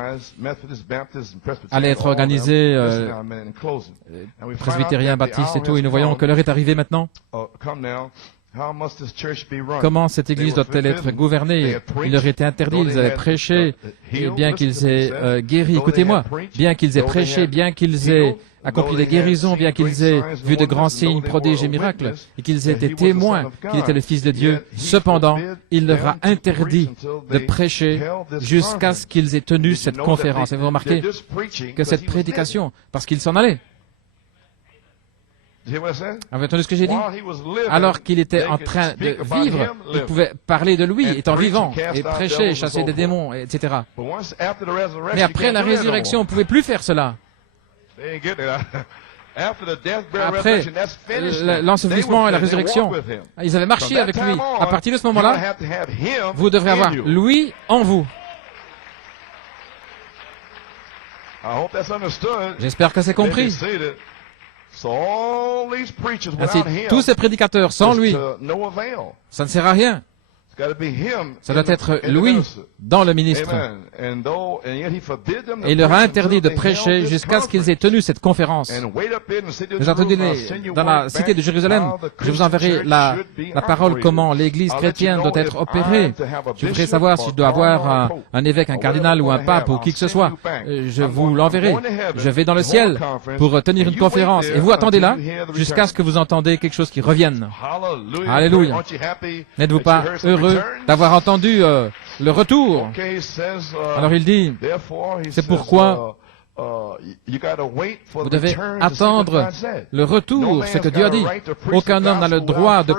allait être organisée, presbytérien, baptiste et tout. Et nous voyons que l'heure est arrivée maintenant. Comment cette église doit-elle être gouvernée? Il leur était interdit, ils avaient prêché, et bien qu'ils aient guéri, écoutez-moi, bien qu'ils aient prêché, bien qu'ils aient accompli des guérisons, bien qu'ils aient vu de grands signes, prodiges et miracles, et qu'ils aient été témoins qu'il était le Fils de Dieu, cependant, il leur a interdit de prêcher jusqu'à ce qu'ils aient tenu cette conférence. Et vous remarquez que cette prédication, parce qu'ils s'en allaient, avez-vous entendu ce que j'ai dit? Alors qu'il était en train de vivre, il pouvait parler de lui étant vivant et prêcher, chasser des démons, etc. Mais après la résurrection, on ne pouvait plus faire cela. Après l'ensevelissement et la résurrection, ils avaient marché avec lui. À partir de ce moment-là, vous devrez avoir lui en vous. J'espère que c'est compris. Ainsi, tous ces prédicateurs, sans lui, ça ne sert à rien. Ça doit être lui dans le ministre. Et il leur a interdit de prêcher jusqu'à ce qu'ils aient tenu cette conférence. Vous entendez dans la cité de Jérusalem, je vous enverrai la parole comment l'église chrétienne doit être opérée. Je voudrais savoir si je dois avoir un évêque, un cardinal ou un pape ou qui que ce soit. Je vous l'enverrai. Je vais dans le ciel pour tenir une conférence. Et vous attendez là jusqu'à ce que vous entendez quelque chose qui revienne. Alléluia. N'êtes-vous pas heureux d'avoir entendu le retour? Alors il dit, c'est pourquoi vous devez attendre le retour, ce que Dieu a dit. Aucun homme n'a le droit de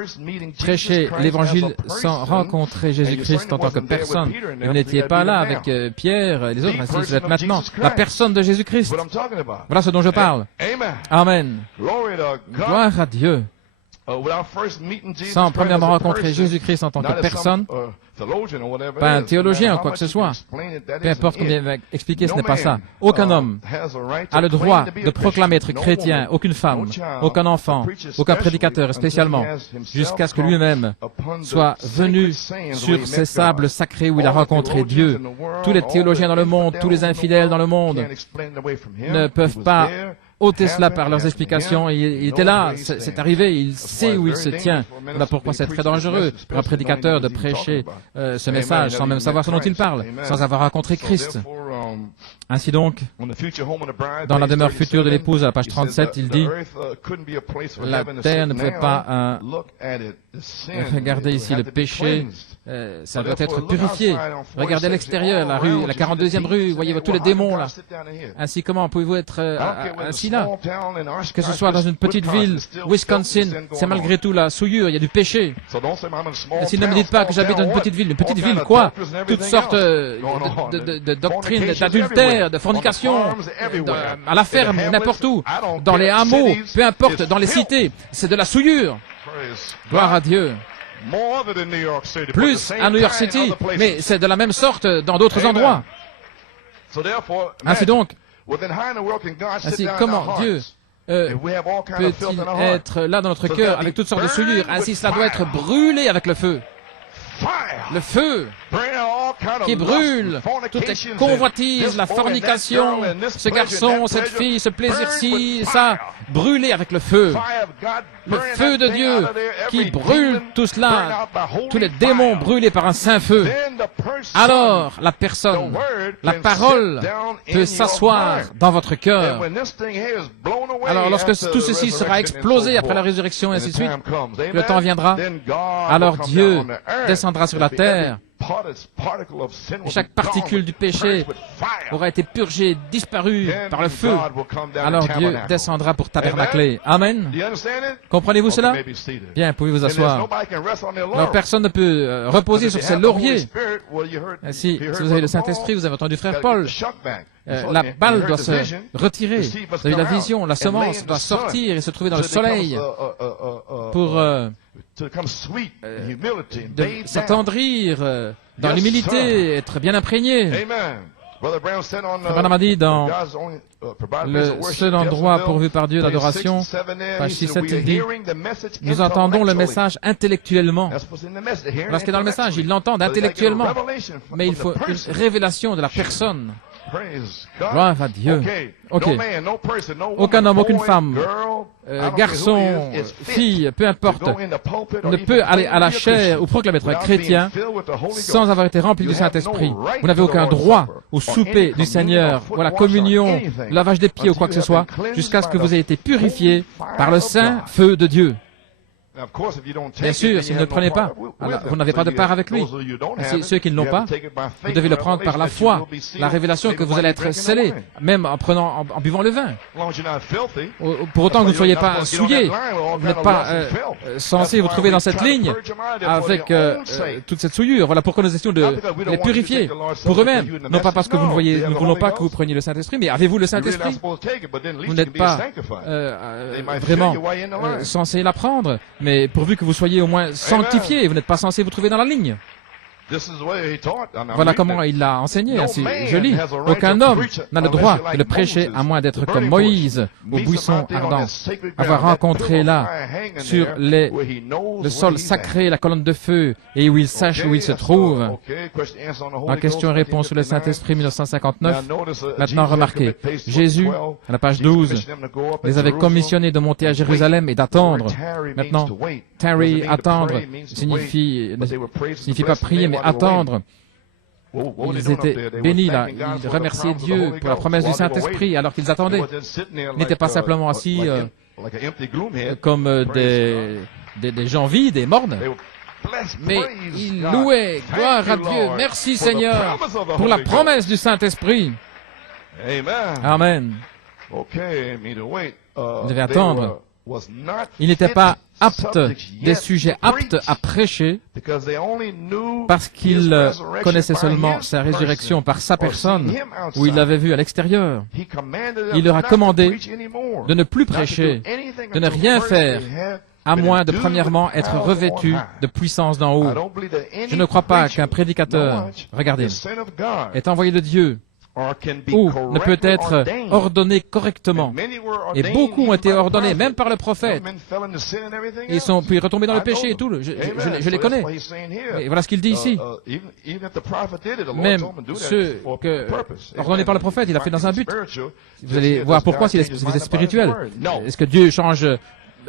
prêcher l'évangile sans rencontrer Jésus-Christ en tant que personne. Et vous n'étiez pas là avec Pierre et les autres, ainsi vous êtes maintenant la personne de Jésus-Christ. Voilà ce dont je parle. Amen. Gloire à Dieu. Sans premièrement rencontrer Jésus-Christ en tant que personne, pas un théologien ou quoi que ce soit. Peu importe combien il va expliquer, ce n'est pas ça. Aucun homme a le droit de proclamer être chrétien, aucune femme, aucun enfant, aucun prédicateur spécialement, jusqu'à ce que lui-même soit venu sur ces sables sacrés où il a rencontré Dieu. Tous les théologiens dans le monde, tous les infidèles dans le monde ne peuvent pas ôter cela par leurs explications. Il était là, c'est arrivé, il sait où il se tient. Voilà pourquoi c'est très dangereux pour un prédicateur de prêcher ce message sans même savoir ce dont il parle, sans avoir rencontré Christ. Ainsi donc, dans la demeure future de l'épouse, à la page 37, il dit, la terre ne pouvait pas regarder ici le péché, ça doit être purifié. Regardez à l'extérieur, la rue, la 42e rue, voyez tous les démons là. Ainsi, comment pouvez-vous être assis là? Que ce soit dans une petite ville, Wisconsin, c'est malgré tout la souillure, il y a du péché. Ainsi, ne me dites pas que j'habite dans une petite ville quoi? Toutes sortes de doctrines, d'adultère, de fornication, à la ferme, n'importe où, dans les hameaux, peu importe, dans les cités, c'est de la souillure. Gloire à Dieu. Plus à New York City, mais c'est de la même sorte dans d'autres endroits. Ainsi donc, comment Dieu peut-il être là dans notre cœur avec toutes sortes de souillures? Ainsi, cela doit être brûlé avec le feu. Le feu qui brûle toutes les convoitises, la fornication, ce garçon, cette fille, ce plaisir-ci, ça, brûlé avec le feu. Le feu de Dieu qui brûle tout cela, tous les démons brûlés par un saint feu. Alors, la personne, la parole peut s'asseoir dans votre cœur. Alors, lorsque tout ceci sera explosé après la résurrection et ainsi de suite, le temps viendra, alors Dieu descendra sur la terre Et chaque particule du péché aura été purgée, disparue par le feu. Alors Dieu descendra pour tabernacler. Amen. Comprenez-vous cela? Bien, pouvez-vous asseoir. Alors personne ne peut reposer sur ses lauriers. Si vous avez le Saint-Esprit, vous avez entendu frère Paul. La balle doit se retirer. Vous avez la vision, la semence doit sortir et se trouver dans le soleil pour s'attendrir dans l'humilité, être bien imprégné. Branham a dit dans le seul endroit pourvu par Dieu d'adoration, page 6-7, il dit, nous entendons le message intellectuellement. Lorsqu'il est dans le message, ils l'entendent intellectuellement, mais il faut une révélation de la personne. Gloire à Dieu. Ok. Aucun homme, aucune femme, garçon, fille, peu importe, ne peut aller à la chaire ou proclamer être un chrétien sans avoir été rempli du Saint-Esprit. Vous n'avez aucun droit au souper du Seigneur, ou à la communion, le lavage des pieds ou quoi que ce soit, jusqu'à ce que vous ayez été purifié par le saint feu de Dieu. Bien sûr, si vous ne le prenez pas, alors vous n'avez pas de part avec lui. Ceux qui ne l'ont pas, vous devez le prendre par la foi, la révélation que vous allez être scellés, même en buvant le vin. Pour autant que vous ne soyez pas souillés, vous n'êtes pas censé vous trouver dans cette ligne avec toute cette souillure. Voilà pourquoi nous essayons de les purifier pour eux-mêmes. Non pas parce que nous ne voulons pas que vous preniez le Saint-Esprit, mais avez-vous le Saint-Esprit? Vous n'êtes pas vraiment censé l'apprendre. Mais pourvu que vous soyez au moins sanctifiés, vous n'êtes pas censé vous trouver dans la ligne. Voilà comment il l'a enseigné, ainsi joli. Aucun homme n'a le droit de le prêcher à moins d'être comme Moïse au buisson ardent, avoir rencontré là, sur le sol sacré, la colonne de feu, et où il sache où il se trouve. En question et réponse sur le Saint-Esprit 1959. Maintenant, remarquez, Jésus, à la page 12, les avait commissionnés de monter à Jérusalem et d'attendre. Maintenant, tarry, attendre, signifie pas prier, mais attendre. Ils étaient bénis là, ils remerciaient Dieu pour la promesse du Saint-Esprit alors qu'ils attendaient. Ils n'étaient pas simplement assis comme des gens vides, des mornes, mais ils louaient, gloire à Dieu, merci Seigneur pour la promesse du Saint-Esprit. Amen. Vous devez attendre. Ils n'étaient pas aptes, des sujets aptes à prêcher, parce qu'ils connaissaient seulement sa résurrection par sa personne, ou ils l'avaient vu à l'extérieur. Il leur a commandé de ne plus prêcher, de ne rien faire, à moins de premièrement être revêtu de puissance d'en haut. Je ne crois pas qu'un prédicateur, regardez, est envoyé de Dieu, ou ne peut être ordonné correctement. Et beaucoup ont été ordonnés, même par le prophète. Ils sont puis retombés dans le péché et tout. Je les connais. Et voilà ce qu'il dit ici. Même ceux ordonnés par le prophète, il a fait dans un but. Vous allez voir pourquoi si vous êtes spirituel. Est-ce que Dieu change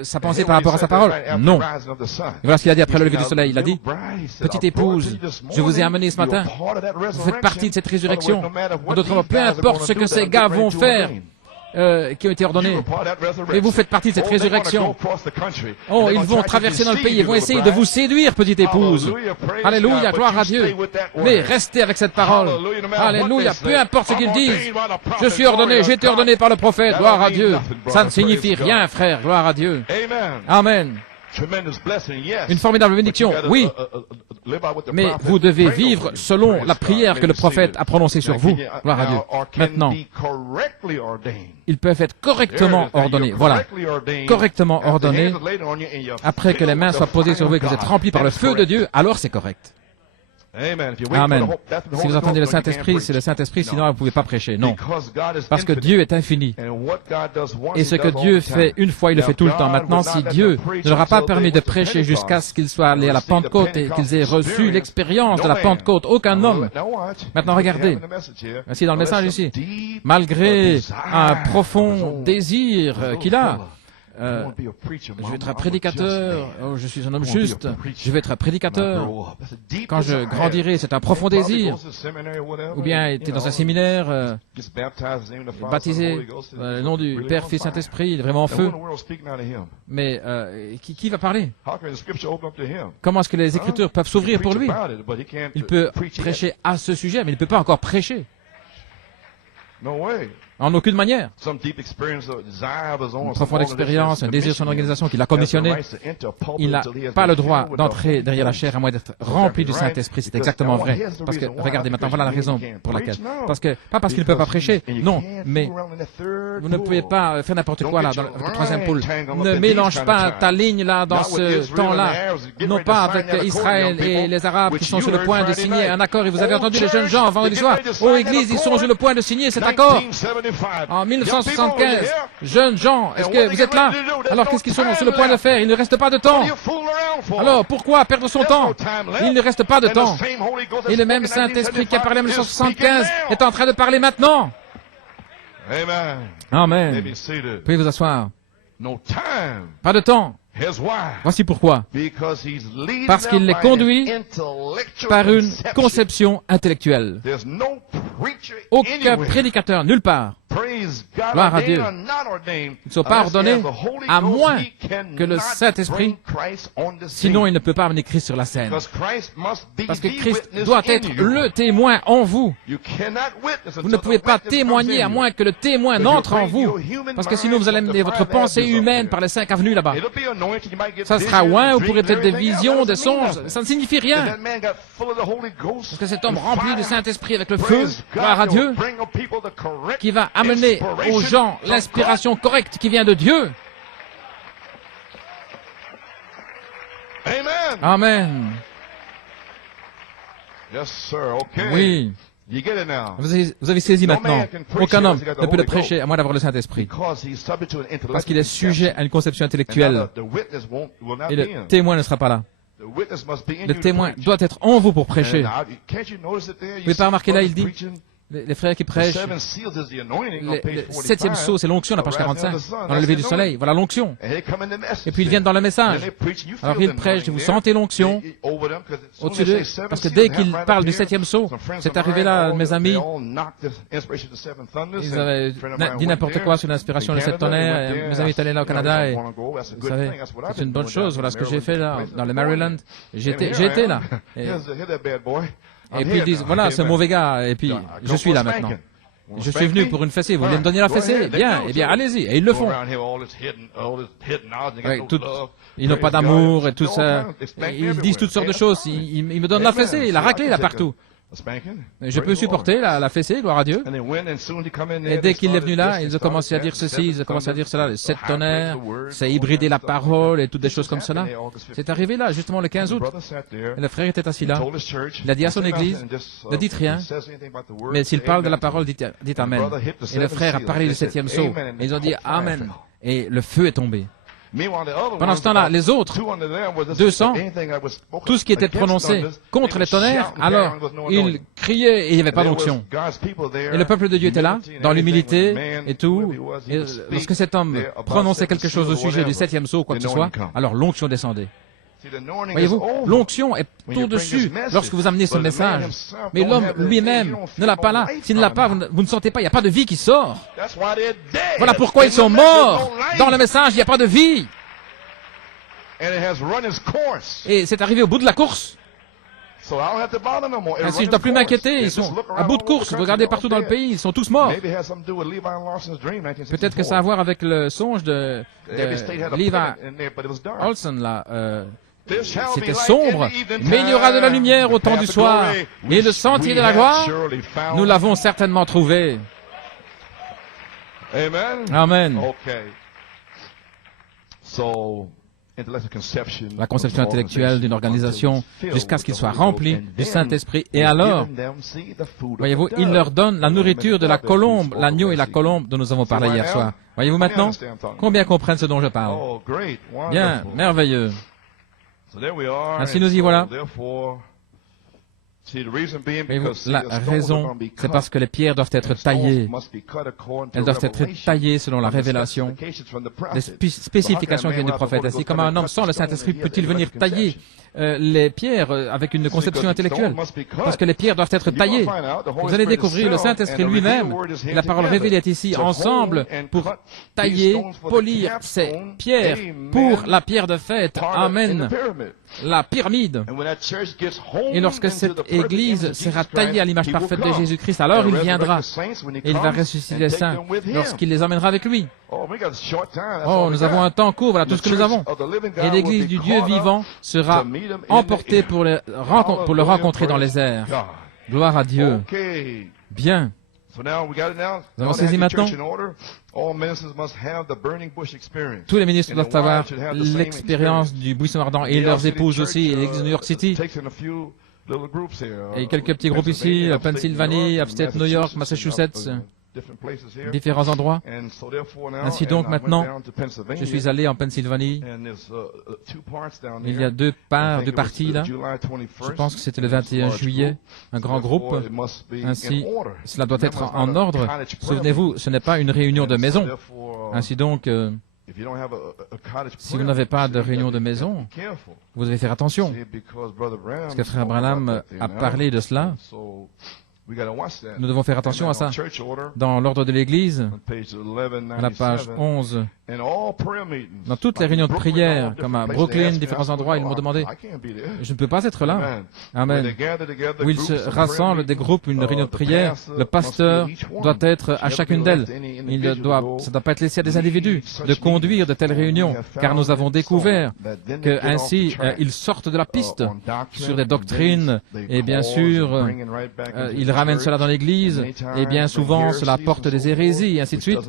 sa pensée par rapport à sa parole? Non. Et voilà ce qu'il a dit après le lever du soleil. Il a dit, petite épouse, je vous ai amené ce matin. Vous faites partie de cette résurrection. En d'autres mots, peu importe ce que ces gars vont faire, qui ont été ordonnés, mais vous faites partie de cette résurrection. Oh, ils vont traverser dans le pays, ils vont essayer de vous séduire, petite épouse. Alléluia, gloire à Dieu. Mais restez avec cette parole. Alléluia, peu importe ce qu'ils disent. Je suis ordonné, j'ai été ordonné par le prophète, gloire à Dieu. Ça ne signifie rien, frère, gloire à Dieu. Amen. Une formidable bénédiction, oui. Mais vous devez vivre selon la prière que le prophète a prononcée sur vous. Gloire à Dieu. Maintenant, ils peuvent être correctement ordonnés. Voilà. Correctement ordonnés. Après que les mains soient posées sur vous et que vous êtes remplis par le feu de Dieu, alors c'est correct. Amen. Si vous entendez le Saint-Esprit, c'est le Saint-Esprit, sinon vous ne pouvez pas prêcher. Non. Parce que Dieu est infini. Et ce que Dieu fait une fois, il le fait tout le temps. Maintenant, si Dieu ne leur a pas permis de prêcher jusqu'à ce qu'ils soient allés à la Pentecôte et qu'ils aient reçu l'expérience de la Pentecôte, aucun homme. Maintenant, regardez. Voici dans le message ici. Malgré un profond désir qu'il a, je vais être un prédicateur, oh, je suis un homme juste, je vais être un prédicateur. Quand je grandirai, c'est un profond désir. Ou bien être dans un séminaire, baptisé le nom du Père, Fils, Saint-Esprit, il est vraiment en feu. Mais qui va parler? Comment est-ce que les Écritures peuvent s'ouvrir pour lui? Il peut prêcher à ce sujet, mais il ne peut pas encore prêcher. En aucune manière. Une profonde expérience, un désir de son organisation qui l'a commissionné. Il n'a pas le droit d'entrer derrière la chair à moins d'être rempli du Saint-Esprit. C'est exactement vrai. Parce que, regardez maintenant, voilà la raison pour laquelle. Pas parce qu'il ne peut pas prêcher, non, mais vous ne pouvez pas faire n'importe quoi là, dans le troisième pôle. Ne mélange pas ta ligne là, dans ce temps-là. Non pas avec Israël et les Arabes qui sont sur le point de signer un accord. Et vous avez entendu les jeunes gens vendredi soir. Aux églises, ils sont sur le point de signer cet accord. En 1975, jeunes gens, est-ce que vous êtes là? Alors qu'est-ce qu'ils sont sur le point de faire? Il ne reste pas de temps. Alors pourquoi perdre son temps? Il ne reste pas de temps. Et le même Saint-Esprit qui a parlé en 1975 est en train de parler maintenant. Amen. Pouvez vous asseoir. Pas de temps. Voici pourquoi. Parce qu'il les conduit par une conception intellectuelle. Aucun prédicateur, nulle part, gloire à Dieu, ne sont pas ordonnés à moins que le Saint-Esprit, sinon il ne peut pas amener Christ sur la scène. Parce que Christ doit être le témoin en vous. Vous ne pouvez pas témoigner à moins que le témoin n'entre en vous. Parce que sinon vous allez amener votre pensée humaine par les 5 avenues là-bas. Ça sera ouin, vous pourrez peut-être des visions, des songes, ça ne signifie rien. Parce que cet homme rempli du Saint-Esprit avec le feu, gloire à Dieu, qui va amener aux gens l'inspiration correcte qui vient de Dieu. Amen. Oui. Vous avez saisi maintenant. Aucun homme ne peut le prêcher à moins d'avoir le Saint-Esprit. Parce qu'il est sujet à une conception intellectuelle. Et le témoin ne sera pas là. Le témoin doit être en vous pour prêcher. Vous n'avez pas remarqué là, il dit, les frères qui prêchent, le 7e sceau, c'est l'onction, la page 45, dans le lever du soleil. Voilà l'onction. Et puis ils viennent dans le message. Alors ils prêchent, vous sentez l'onction au-dessus d'eux. Parce que dès qu'ils parlent du 7e sceau, c'est arrivé là, mes amis, ils avaient dit n'importe quoi sur l'inspiration des 7 tonnerres. Mes amis étaient allés là au Canada et vous savez, c'est une bonne chose. Voilà ce que j'ai fait là, dans le Maryland. J'ai été là. Et puis ils disent, voilà, ce mauvais gars, et puis je suis là maintenant. Je suis venu pour une fessée, vous voulez me donner la fessée? Bien, eh bien, allez-y. Et ils le font. Ils n'ont pas d'amour et tout ça. Ils disent toutes sortes de choses. Ils me donnent la fessée, la raclée là partout. Je peux supporter la fessée, gloire à Dieu. Et dès qu'il est venu là, ils ont commencé à dire ceci, ils ont commencé à dire cela, les 7 tonnerres, c'est hybrider la parole et toutes des choses comme cela. C'est arrivé là, justement le 15 août. Et le frère était assis là. Il a dit à son église, ne dites rien, mais s'il parle de la parole, dites Amen. Et le frère a parlé du 7e sceau. Et ils ont dit Amen. Et le feu est tombé. Pendant ce temps-là, les autres, 200, tout ce qui était prononcé contre les tonnerres, alors ils criaient et il n'y avait pas d'onction. Et le peuple de Dieu était là, dans l'humilité et tout. Et lorsque cet homme prononçait quelque chose au sujet du 7e sceau, quoi que ce soit, alors l'onction descendait. Voyez-vous, l'onction est au-dessus lorsque vous amenez ce message. Mais l'homme lui-même ne l'a pas là. S'il ne l'a pas, vous ne sentez pas, il n'y a pas de vie qui sort. Voilà pourquoi ils sont morts. Dans le message, il n'y a pas de vie. Et c'est arrivé au bout de la course. Ainsi, je ne dois plus m'inquiéter, ils sont à bout de course. Vous regardez partout dans le pays, ils sont tous morts. Peut-être que ça a à voir avec le songe de Levi Olson, là. C'était sombre, mais il y aura de la lumière au temps du soir. Et le sentier de la gloire, nous l'avons certainement trouvé. Amen. La conception intellectuelle d'une organisation jusqu'à ce qu'il soit rempli du Saint-Esprit. Et alors, voyez-vous, il leur donne la nourriture de la colombe, l'agneau et la colombe dont nous avons parlé hier soir. Voyez-vous maintenant? Combien comprennent ce dont je parle? Bien, merveilleux. Ainsi nous y voilà. Voyez-vous, la raison, c'est parce que les pierres doivent être taillées. Elles doivent être taillées selon la révélation, les spécifications qui viennent du prophète. Ainsi, comme un homme sans le Saint-Esprit peut-il venir tailler les pierres avec une conception intellectuelle? Parce que les pierres doivent être taillées. Vous allez découvrir le Saint-Esprit lui-même. La parole révélée est ici ensemble pour tailler, polir ces pierres pour la pierre de fête. Amen. La pyramide. Et lorsque cette église sera taillée à l'image parfaite de Jésus-Christ, alors il viendra et il va ressusciter les saints lorsqu'il les emmènera avec lui. Oh, nous avons un temps court, voilà tout ce que nous avons. Et l'église du Dieu vivant sera emportée pour le rencontrer dans les airs. Gloire à Dieu. Bien. Nous avons saisi maintenant. Tous les ministres doivent avoir l'expérience du buisson ardent et leurs épouses aussi, et l'église de New York City. Et quelques petits groupes ici, Pennsylvanie, Upstate New York, Massachusetts, différents endroits. Ainsi donc, maintenant, je suis allé en Pennsylvanie. Il y a deux parties là. Je pense que c'était le 21 juillet, un grand groupe. Ainsi, cela doit être en ordre. Souvenez-vous, ce n'est pas une réunion de maison. Ainsi donc, si vous n'avez pas de réunion de maison, vous devez faire attention. Parce que Frère Branham a parlé de cela. Nous devons faire attention à ça. Dans l'ordre de l'Église, à la page 11, dans toutes les réunions de prière, comme à Brooklyn, différents endroits, ils m'ont demandé, je ne peux pas être là. Amen. Où ils se rassemblent des groupes, une réunion de prière, le pasteur doit être à chacune d'elles. Ça ne doit pas être laissé à des individus de conduire de telles réunions, car nous avons découvert que ainsi ils sortent de la piste sur des doctrines, et bien sûr, ils ramènent cela dans l'Église, et bien souvent cela porte des hérésies, et ainsi de suite,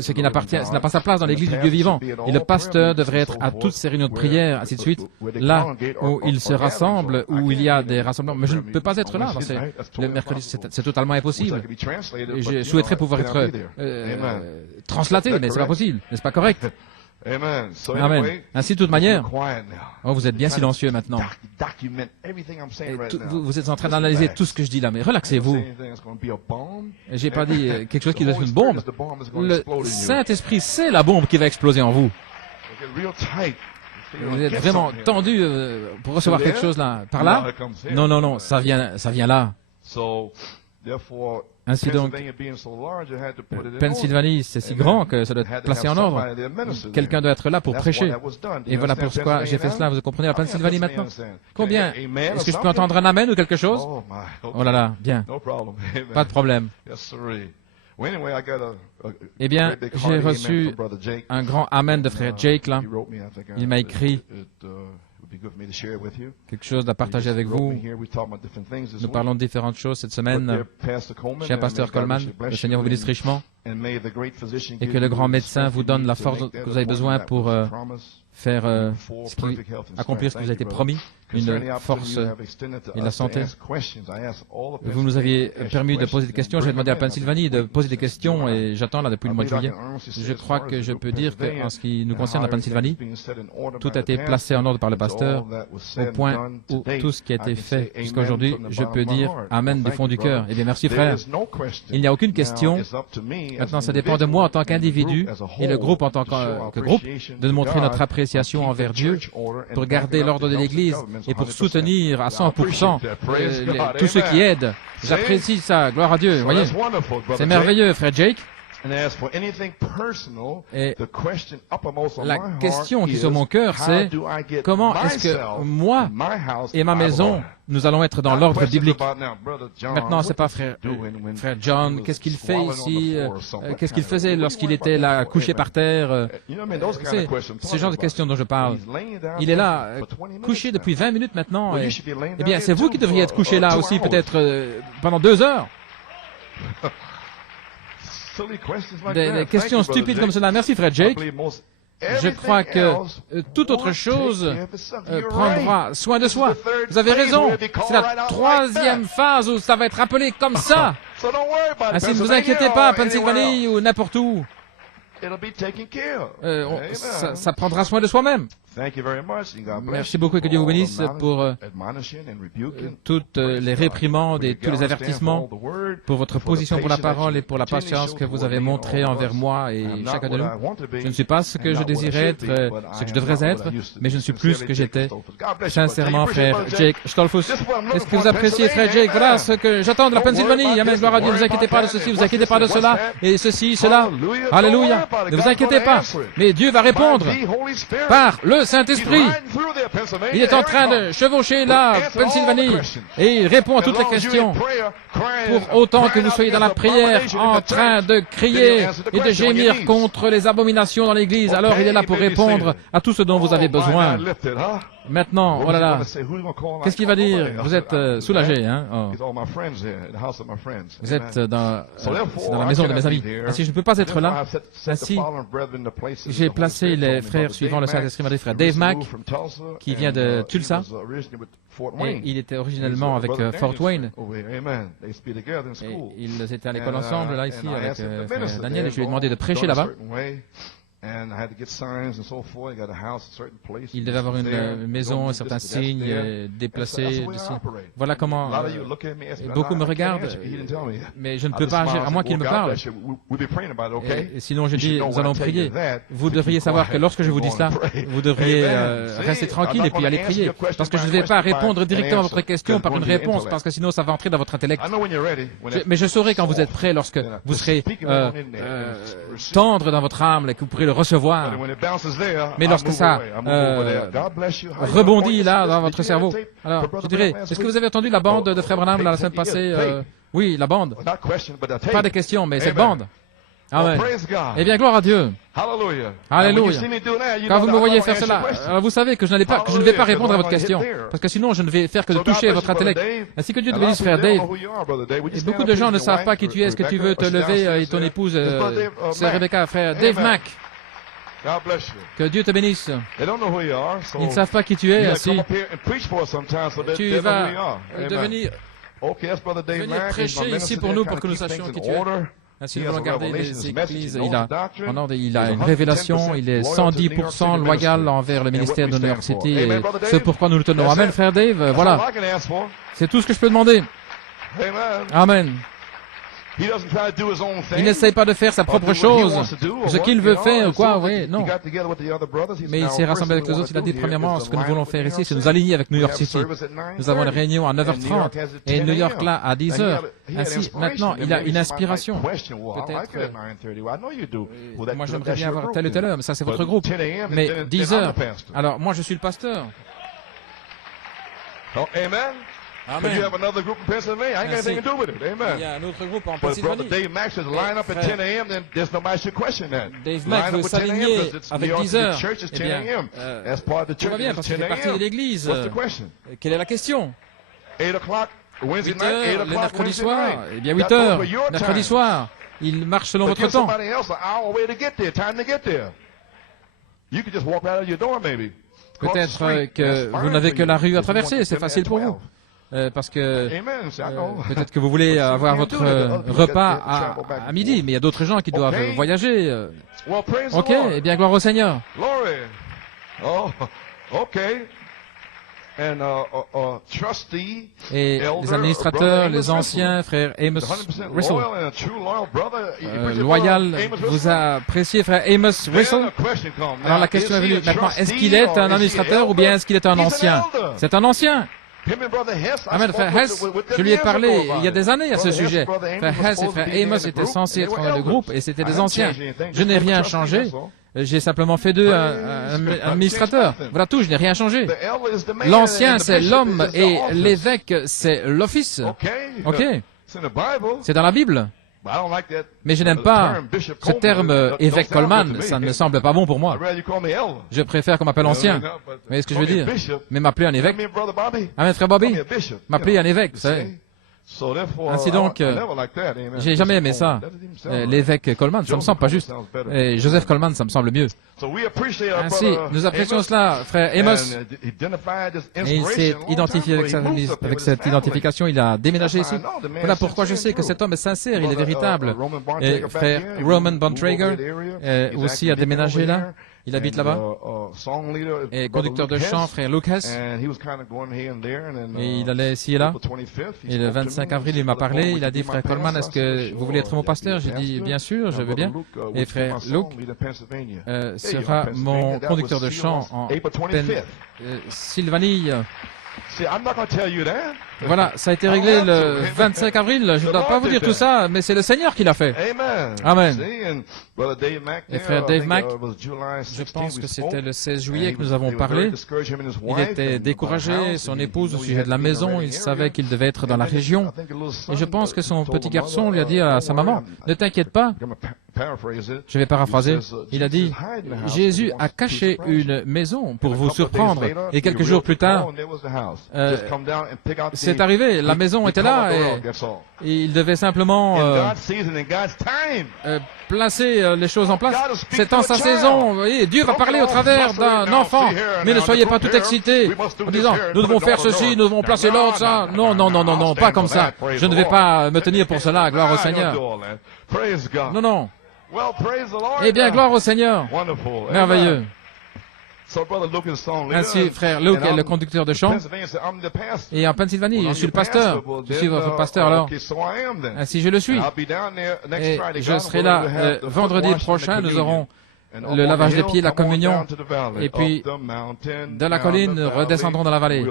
ce qui n'a pas sa place dans l'Église du Dieu vivant. Et le pasteur devrait être à toutes ces réunions de prière, ainsi de suite, là où ils se rassemblent, où il y a des rassemblements. Mais je ne peux pas être là, le mercredi, c'est totalement impossible. Je souhaiterais pouvoir être translaté, mais c'est pas possible, n'est-ce pas correct? Amen. Ainsi, de toute manière, vous êtes bien silencieux maintenant. Vous êtes en train d'analyser tout ce que je dis là, mais relaxez-vous. J'ai pas dit quelque chose qui doit être une bombe. Le Saint-Esprit, c'est la bombe qui va exploser en vous. Vous êtes vraiment tendu pour recevoir quelque chose là. Par là? Non, non, non, ça vient là. Ainsi donc, Pennsylvanie, c'est si grand que ça doit être placé en ordre. Quelqu'un doit être là pour prêcher. Et voilà pourquoi j'ai fait cela. Vous comprenez la Pennsylvanie maintenant? Combien? Est-ce que je peux entendre un amen ou quelque chose? Oh là là, bien. Pas de problème. Eh bien, j'ai reçu un grand amen de frère Jake là. Il m'a écrit quelque chose à partager avec vous. Nous parlons de différentes choses cette semaine. Cher pasteur Coleman, le Seigneur vous bénisse richement et que le grand médecin vous donne la force que vous avez besoin pour faire accomplir ce qui vous a été promis, une force et la santé. Vous nous aviez permis de poser des questions. J'ai demandé à Pennsylvanie de poser des questions et j'attends là depuis le mois de juillet. Je crois que je peux dire qu'en ce qui nous concerne la Pennsylvanie, tout a été placé en ordre par le pasteur au point où tout ce qui a été fait jusqu'à aujourd'hui, je peux dire Amen du fond du cœur. Eh bien, merci frère. Il n'y a aucune question. Maintenant, ça dépend de moi en tant qu'individu et le groupe en tant que groupe de montrer notre appréciation envers Dieu pour garder l'ordre de l'Église et pour soutenir à 100% tous ceux qui aident. J'apprécie ça, gloire à Dieu. Voyez, c'est merveilleux, frère Jake. Et la question qui est sur mon cœur, c'est comment est-ce que moi et ma maison, nous allons être dans l'ordre biblique. Maintenant, c'est pas frère John, qu'est-ce qu'il fait ici, qu'est-ce qu'il faisait lorsqu'il était là, couché par terre. C'est ce genre de questions dont je parle. Il est là, couché depuis 20 minutes maintenant. Eh bien, c'est vous qui devriez être couché là aussi, peut-être pendant 2 heures. Des questions stupides comme cela. Merci, frère Jake. Je crois que toute autre chose prendra soin de soi. Vous avez raison. C'est la 3e phase où ça va être appelé comme ça. Ainsi, ne vous inquiétez pas, Pennsylvanie ou n'importe où. Ça prendra soin de soi-même. Merci beaucoup et que Dieu vous bénisse pour toutes les réprimandes et tous les avertissements, pour votre position pour la parole et pour la patience que vous avez montrée envers moi et chacun de nous. Je ne suis pas ce que je désirais être, ce que je devrais être, mais je ne suis plus ce que j'étais. Sincèrement, frère Jake Stolfus, est-ce que vous appréciez, frère Jake? Voilà ce que j'attends de la Pennsylvanie. Amen, gloire à Dieu. Ne vous inquiétez pas de ceci, ne vous inquiétez pas de cela, et ceci, cela. Alléluia. Ne vous inquiétez pas. Mais Dieu va répondre par le Saint-Esprit. Il est en train de chevaucher la Pennsylvanie et il répond à toutes les questions. Pour autant que vous soyez dans la prière en train de crier et de gémir contre les abominations dans l'Église, alors il est là pour répondre à tout ce dont vous avez besoin. Maintenant, oh là là, qu'est-ce qu'il va dire? Vous êtes soulagé, hein? Oh. Vous êtes dans la maison de mes amis. Ainsi, je ne peux pas être là. Ainsi, j'ai placé les frères suivant le Saint-Esprit, le frère Dave Mack, qui vient de Tulsa, et il était originellement avec Fort Wayne. Et ils étaient à l'école ensemble, là, ici, avec frère Daniel, et je lui ai demandé de prêcher là-bas. Il devait avoir une maison, certains signes, déplacés. Voilà comment beaucoup me regardent, mais je ne peux pas agir à moins qu'ils me parlent. Et sinon, je dis, nous allons prier. Vous devriez savoir que lorsque je vous dis cela, vous devriez rester tranquille et puis aller prier. Parce que je ne vais pas répondre directement à votre question par une réponse, parce que sinon ça va entrer dans votre intellect. Mais je saurai quand vous êtes prêt, lorsque vous serez tendre dans votre âme et que vous pourrez le recevoir. Mais lorsque ça rebondit là dans votre cerveau, alors je dirais, est-ce que vous avez entendu la bande de Frère Branham la semaine passée? Oui, la bande. Pas de questions, mais cette bande. Amen. Eh bien, gloire à Dieu. Alléluia. Quand vous me voyez faire cela, vous savez que je ne vais pas répondre à votre question, parce que sinon je ne vais faire que de toucher votre intellect. Ainsi que Dieu te bénisse, frère Dave. Et beaucoup de gens ne savent pas qui tu es. Est-ce que tu veux te lever et ton épouse, c'est Rebecca, frère Dave Mack. Que Dieu te bénisse. Ils ne savent pas qui tu es. Ainsi, tu vas venir prêcher ici pour nous, pour que nous sachions qui tu es. Ainsi, nous allons garder les églises. Il a une révélation, il est 110% loyal envers le ministère de New York City. Et c'est pourquoi nous le tenons. Amen, frère Dave. Voilà. C'est tout ce que je peux demander. Amen. Il n'essaye pas de faire sa propre chose, ce qu'il veut faire, quoi, oui, non. Mais il s'est rassemblé avec les autres. Il a dit, premièrement, ce que nous voulons faire ici, c'est nous aligner avec New York City. Nous avons une réunion à 9h30 et New York là à 10h. Ainsi, maintenant, il a une inspiration. Peut-être, moi j'aimerais bien avoir tel ou tel heure, mais ça c'est votre groupe. Mais 10h, alors moi je suis le pasteur. Amen. Amen. You have another group in Pennsylvania. I ain't got anything to do with it. Amen. Il y a un autre groupe en But Brother Pennsylvanie. Dave Mack says line up at 10 a.m. Then there's nobody should question that. Dave Mack veut s'aligner avec 10 heures. Eh bien, tout va bien parce qu'il fait partie de l'église. Quelle est la question? 8 o'clock, Wednesday 8 night, 8 heures le o'clock mercredi Wednesday soir. night. Eh bien, 8 heures mercredi soir. Il marche selon But votre give temps. somebody else an hour way to get there, time to get there. You could just walk right out of your door, maybe. Peut-être que vous n'avez que la rue à traverser. C'est facile pour vous. Parce que peut-être que vous voulez avoir votre repas à midi, mais il y a d'autres gens qui doivent voyager. Ok, eh bien, gloire au Seigneur. Et les administrateurs, les anciens, frère Amos Russell, loyal, vous appréciez, frère Amos Russell. Alors la question est venue maintenant, est-ce qu'il est un administrateur ou bien est-ce qu'il est un ancien? C'est un ancien. Amen, frère Hess, je lui ai parlé il y a des années à ce sujet. Frère Hess et frère Amos étaient censés être dans le groupe et c'était des anciens. Je n'ai rien changé. J'ai simplement fait d'eux un administrateur. Voilà tout, je n'ai rien changé. L'ancien, c'est l'homme et l'évêque, c'est l'office. Ok. C'est dans la Bible. Mais je n'aime pas ce terme évêque Coleman, ça ne me semble pas bon pour moi. Je préfère qu'on m'appelle ancien. Vous voyez ce que je veux dire? Mais m'appeler un évêque. Amen, frère Bobby. M'appeler un évêque, vous savez. Ainsi donc, j'ai jamais aimé ça. L'évêque Coleman, ça me semble pas juste. Et Joseph Coleman, ça me semble mieux. Ainsi, nous apprécions cela, frère Amos. Et il s'est identifié avec cette identification. Il a déménagé ici. Voilà pourquoi je sais que cet homme est sincère, il est véritable. Et frère Roman Bontrager aussi a déménagé là. Il habite là-bas. Et conducteur de chant, frère Lucas. Et il allait ici et là. Et le 25 avril, il m'a parlé. Il a dit, frère Coleman, est-ce que vous voulez être mon pasteur? J'ai dit, bien sûr, je veux bien. Et frère Luke sera mon conducteur de chant en Pennsylvanie. Voilà, ça a été réglé le 25 avril. Je ne dois pas vous dire tout ça, mais c'est le Seigneur qui l'a fait. Amen. Et frère Dave Mack, je pense que c'était le 16 juillet que nous avons parlé. Il était découragé, son épouse au sujet de la maison, il savait qu'il devait être dans la région. Et je pense que son petit garçon lui a dit à sa maman, « Ne t'inquiète pas. » Je vais paraphraser. Il a dit, « Jésus a caché une maison pour vous surprendre. » Et quelques jours plus tard, c'est arrivé, la maison était là et il devait simplement placer les choses en place. C'est en sa saison, vous voyez, Dieu va parler au travers d'un enfant, mais ne soyez pas tout excités en disant, nous devons faire ceci, nous devons placer l'autre, ça. Non, non, non, non, non, pas comme ça. Je ne vais pas me tenir pour cela, gloire au Seigneur. Non, non. Eh bien, gloire au Seigneur. Merveilleux. Ainsi, frère Luke est le conducteur de chant. Et en Pennsylvanie, je suis le pasteur. Je suis votre pasteur alors. Ainsi, je le suis. Et je serai là vendredi prochain. Nous aurons le lavage des pieds, la communion. Et puis, de la colline, nous redescendrons dans la vallée.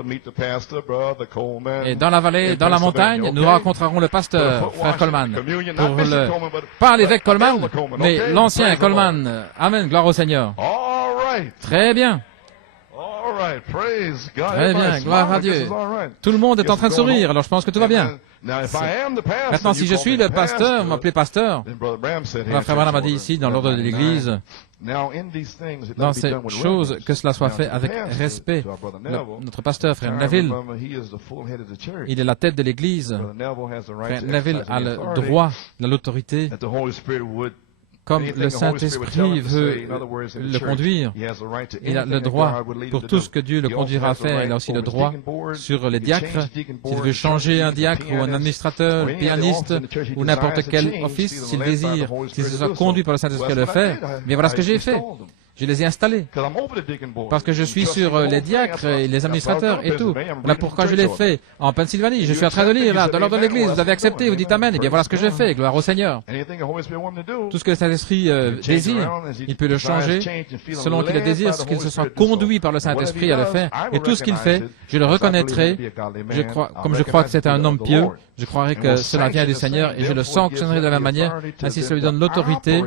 Et dans la vallée, dans la montagne, nous rencontrerons le pasteur, frère Coleman. Pas l'évêque Coleman, mais l'ancien Coleman. Amen, gloire au Seigneur. Très bien. Très bien, gloire à Dieu. Tout le monde est en train de sourire, alors je pense que tout va bien. Maintenant, si je suis le pasteur, vous m'appelez pasteur. Frère Branham a dit ici, dans l'ordre de l'Église, dans ces choses, que cela soit fait avec respect. Notre pasteur, frère Neville, il est la tête de l'Église. Frère Neville a le droit, l'autorité, comme le Saint-Esprit veut le conduire. Il a le droit pour tout ce que Dieu le conduira à faire. Il a aussi le droit sur les diacres. S'il veut changer un diacre ou un administrateur, pianiste ou n'importe quel office, s'il désire, s'il se soit conduit par le Saint-Esprit à le faire. Mais voilà ce que j'ai fait. Je les ai installés. Parce que je suis sur les diacres et les administrateurs et tout. Voilà pourquoi je l'ai fait. En Pennsylvanie, je suis en train de lire, là, dans l'ordre de l'Église. Vous avez accepté, vous dites Amen. Eh bien, voilà ce que je fais. Gloire au Seigneur. Tout ce que le Saint-Esprit désire, il peut le changer selon qu'il le désire, ce qu'il se sent conduit par le Saint-Esprit à le faire. Et tout ce qu'il fait, je le reconnaîtrai. Comme je crois que c'est un homme pieux, je croirai que cela vient du Seigneur et je le sanctionnerai de la même manière. Ainsi, cela lui donne l'autorité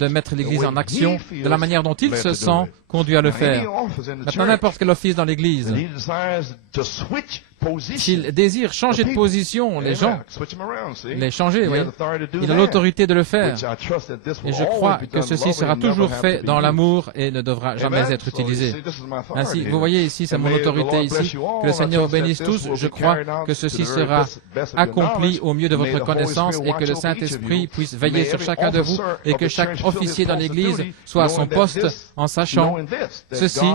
de mettre l'Église en action de la manière dont il se sent conduit à le faire. Maintenant, n'importe quel office dans l'Église, s'il désire changer de position, les gens, les changer, oui. Il a l'autorité de le faire. Et je crois que ceci sera toujours fait dans l'amour et ne devra jamais être utilisé. Ainsi, vous voyez ici, c'est mon autorité ici. Que le Seigneur vous bénisse tous. Je crois que ceci sera accompli au mieux de votre connaissance et que le Saint-Esprit puisse veiller sur chacun de vous et que chaque officier dans l'Église soit à son poste en sachant ceci,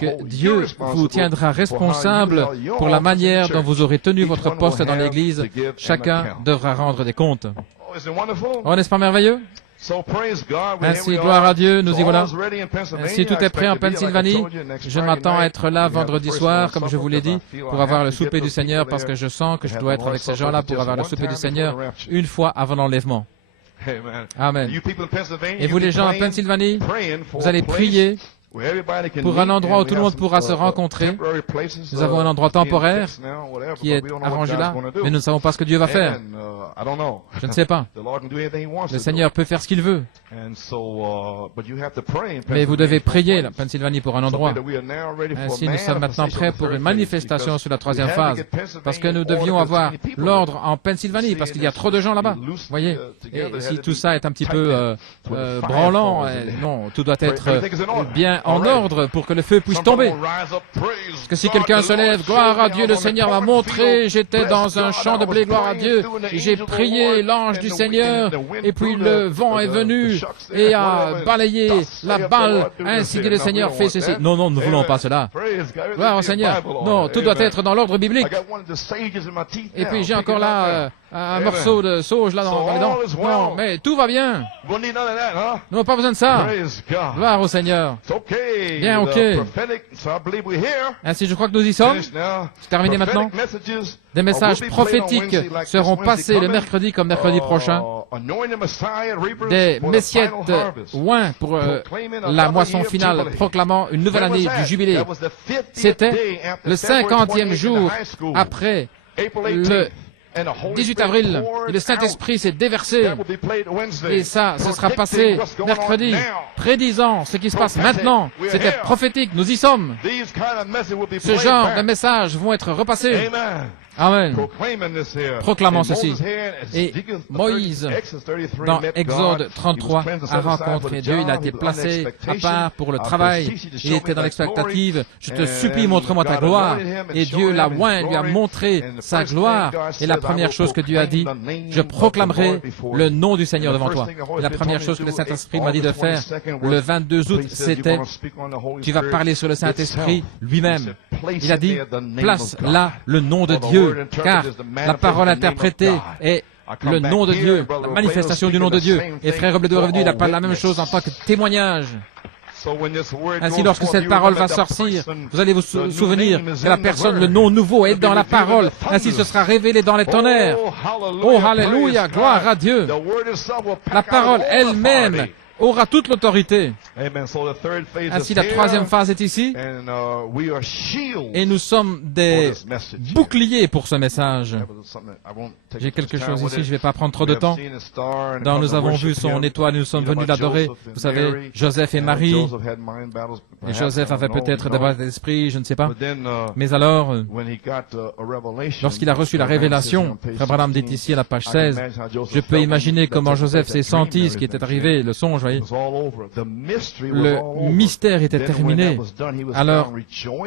que Dieu vous tiendra responsable pour la manière dont vous aurez tenu votre poste dans l'Église. Chacun devra rendre des comptes. Oh, n'est-ce pas merveilleux? Ainsi, gloire à Dieu, nous y voilà. Si tout est prêt en Pennsylvanie, je m'attends à être là vendredi soir, comme je vous l'ai dit, pour avoir le souper du Seigneur, parce que je sens que je dois être avec ces gens-là pour avoir le souper du Seigneur une fois avant l'enlèvement. Amen. Et vous les gens en Pennsylvanie, vous allez prier pour un endroit où tout le monde pourra se rencontrer. Nous avons un endroit temporaire qui est arrangé là, mais nous ne savons pas ce que Dieu va faire. Je ne sais pas. Le Seigneur peut faire ce qu'il veut. Mais vous devez prier, la Pennsylvanie, pour un endroit. Ainsi, nous sommes maintenant prêts pour une manifestation sur la troisième phase. Parce que nous devions avoir l'ordre en Pennsylvanie, parce qu'il y a trop de gens là-bas. Voyez? Et si tout ça est un petit peu branlant, non, tout doit être bien en ordre pour que le feu puisse tomber. Parce que si quelqu'un se lève, gloire à Dieu, le Seigneur m'a montré, j'étais dans un champ de blé, gloire à Dieu, j'ai prié l'ange du Seigneur, et puis le vent est venu et a balayé la balle, ainsi que le Seigneur fait ceci. Non, non, nous ne voulons pas cela. Gloire au Seigneur. Non, tout doit être dans l'ordre biblique. Et puis j'ai encore là un morceau de sauge là dans les dents. Non, mais tout va bien. Nous n'avons pas besoin de ça. Gloire au Seigneur. Bien, ok. Ainsi, je crois que nous y sommes. C'est terminé maintenant. Des messages prophétiques seront passés le mercredi comme mercredi prochain. Des messiettes oints pour la moisson finale, proclamant une nouvelle année du jubilé. C'était le 50e jour après le 18 avril, et le Saint-Esprit s'est déversé, et ça, ce sera passé mercredi, prédisant ce qui se passe maintenant. C'était prophétique, nous y sommes. Ce genre de messages vont être repassés. Amen. Proclamons ceci. Et Moïse, dans Exode 33, a rencontré Dieu. Il a été placé à part pour le travail. Il était dans l'expectative. Je te supplie, montre-moi ta gloire. Et Dieu l'a oint, lui a montré sa gloire. Et la première chose que Dieu a dit, je proclamerai le nom du Seigneur devant toi. Et la première chose que le Saint-Esprit m'a dit de faire le 22 août, c'était, tu vas parler sur le Saint-Esprit lui-même. Il a dit, place là le nom de Dieu, car la parole interprétée est le nom de Dieu, la manifestation du nom de Dieu. Et frère Robledo est revenu, il appelle la même chose en tant que témoignage. Ainsi, lorsque cette parole va sortir, vous allez vous souvenir que la personne, le nom nouveau est dans la parole. Ainsi, ce sera révélé dans les tonnerres. Oh, alléluia, gloire à Dieu. La parole elle-même aura toute l'autorité. Ainsi, la troisième phase est ici. Et nous sommes des boucliers pour ce message. J'ai quelque chose ici, je ne vais pas prendre trop de temps. Nous avons vu son étoile, nous sommes venus l'adorer. Vous savez, Joseph et Marie. Et Joseph avait peut-être des batailles d'esprit, je ne sais pas. Mais alors, lorsqu'il a reçu la révélation, Frère Branham dit ici à la page 16, je peux imaginer comment Joseph s'est senti, ce qui était arrivé, le songe, voyez. Le mystère était terminé. Alors,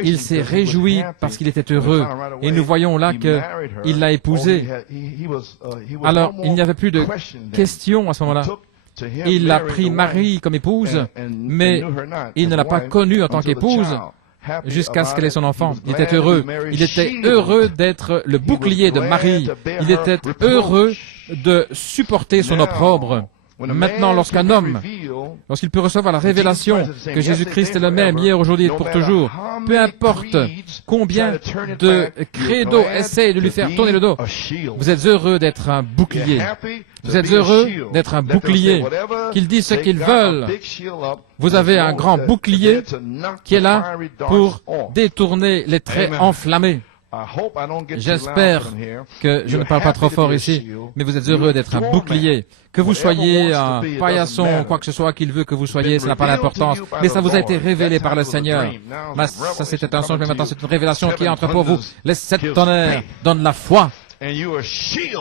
il s'est réjoui parce qu'il était heureux. Et nous voyons là qu'il l'a épousée. Alors, il n'y avait plus de question à ce moment-là. Il a pris Marie comme épouse, mais il ne l'a pas connue en tant qu'épouse jusqu'à ce qu'elle ait son enfant. Il était heureux. Il était heureux d'être le bouclier de Marie. Il était heureux de supporter son opprobre. Maintenant, lorsqu'un homme, lorsqu'il peut recevoir la révélation que Jésus-Christ est le même hier, aujourd'hui et pour toujours, peu importe combien de credos essayent de lui faire tourner le dos, vous êtes heureux d'être un bouclier. Vous êtes heureux d'être un bouclier. Qu'ils disent ce qu'ils veulent. Vous avez un grand bouclier qui est là pour détourner les traits enflammés. J'espère que je ne parle pas trop fort ici, mais vous êtes heureux d'être un bouclier. Que vous soyez un paillasson, quoi que ce soit qu'il veut que vous soyez, ça n'a pas d'importance, mais ça vous a été révélé par le Seigneur. Ça c'était un songe, mais maintenant c'est une révélation qui entre pour vous. Les 7 tonnerres donnent la foi.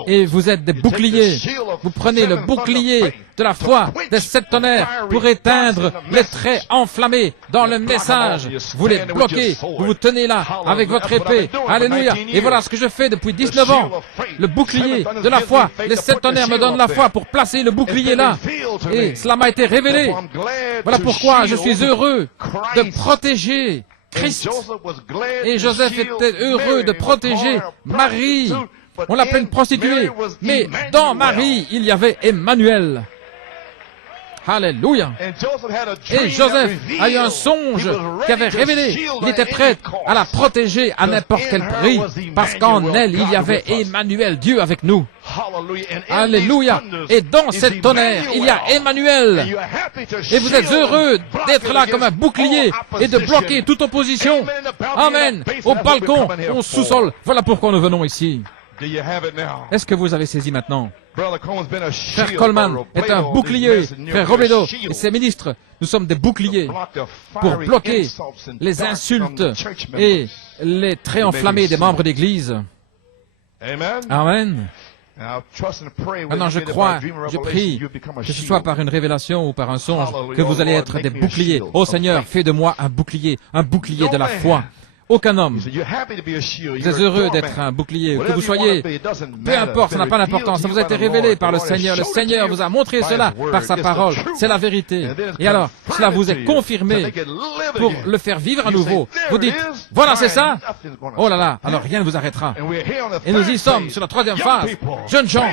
Et vous êtes des boucliers. Vous prenez le bouclier de la foi des 7 tonnerres pour éteindre les traits enflammés dans le message. Vous les bloquez. Vous vous tenez là avec votre épée. Alléluia. Et voilà ce que je fais depuis 19 ans. Le bouclier de la foi. Les 7 tonnerres me donnent la foi pour placer le bouclier là. Et cela m'a été révélé. Voilà pourquoi je suis heureux de protéger Christ. Et Joseph était heureux de protéger Marie. On l'appelait une prostituée, mais dans Marie, il y avait Emmanuel. Alléluia. Et Joseph a eu un songe qui avait révélé. Il était prêt à la protéger à n'importe quel prix, parce qu'en elle, il y avait Emmanuel, Dieu avec nous. Alléluia. Et dans cette tonnerre, il y a Emmanuel. Et vous êtes heureux d'être là comme un bouclier et de bloquer toute opposition. Amen. Au balcon, au sous-sol. Voilà pourquoi nous venons ici. Est-ce que vous avez saisi maintenant? Frère Coleman est un bouclier. Frère Robledo et ses ministres, nous sommes des boucliers pour bloquer les insultes et les traits enflammés des membres d'Église. Amen. Maintenant, je crois, je prie, que ce soit par une révélation ou par un songe, que vous allez être des boucliers. Ô Seigneur, fais de moi un bouclier de la foi. Aucun homme. Vous êtes heureux d'être un bouclier, que vous soyez, peu importe, ça n'a pas d'importance, ça vous a été révélé par le Seigneur vous a montré cela par sa parole, c'est la vérité. Et alors, cela vous est confirmé pour le faire vivre à nouveau. Vous dites, voilà c'est ça, oh là là, alors rien ne vous arrêtera. Et nous y sommes sur la troisième phase, jeunes gens,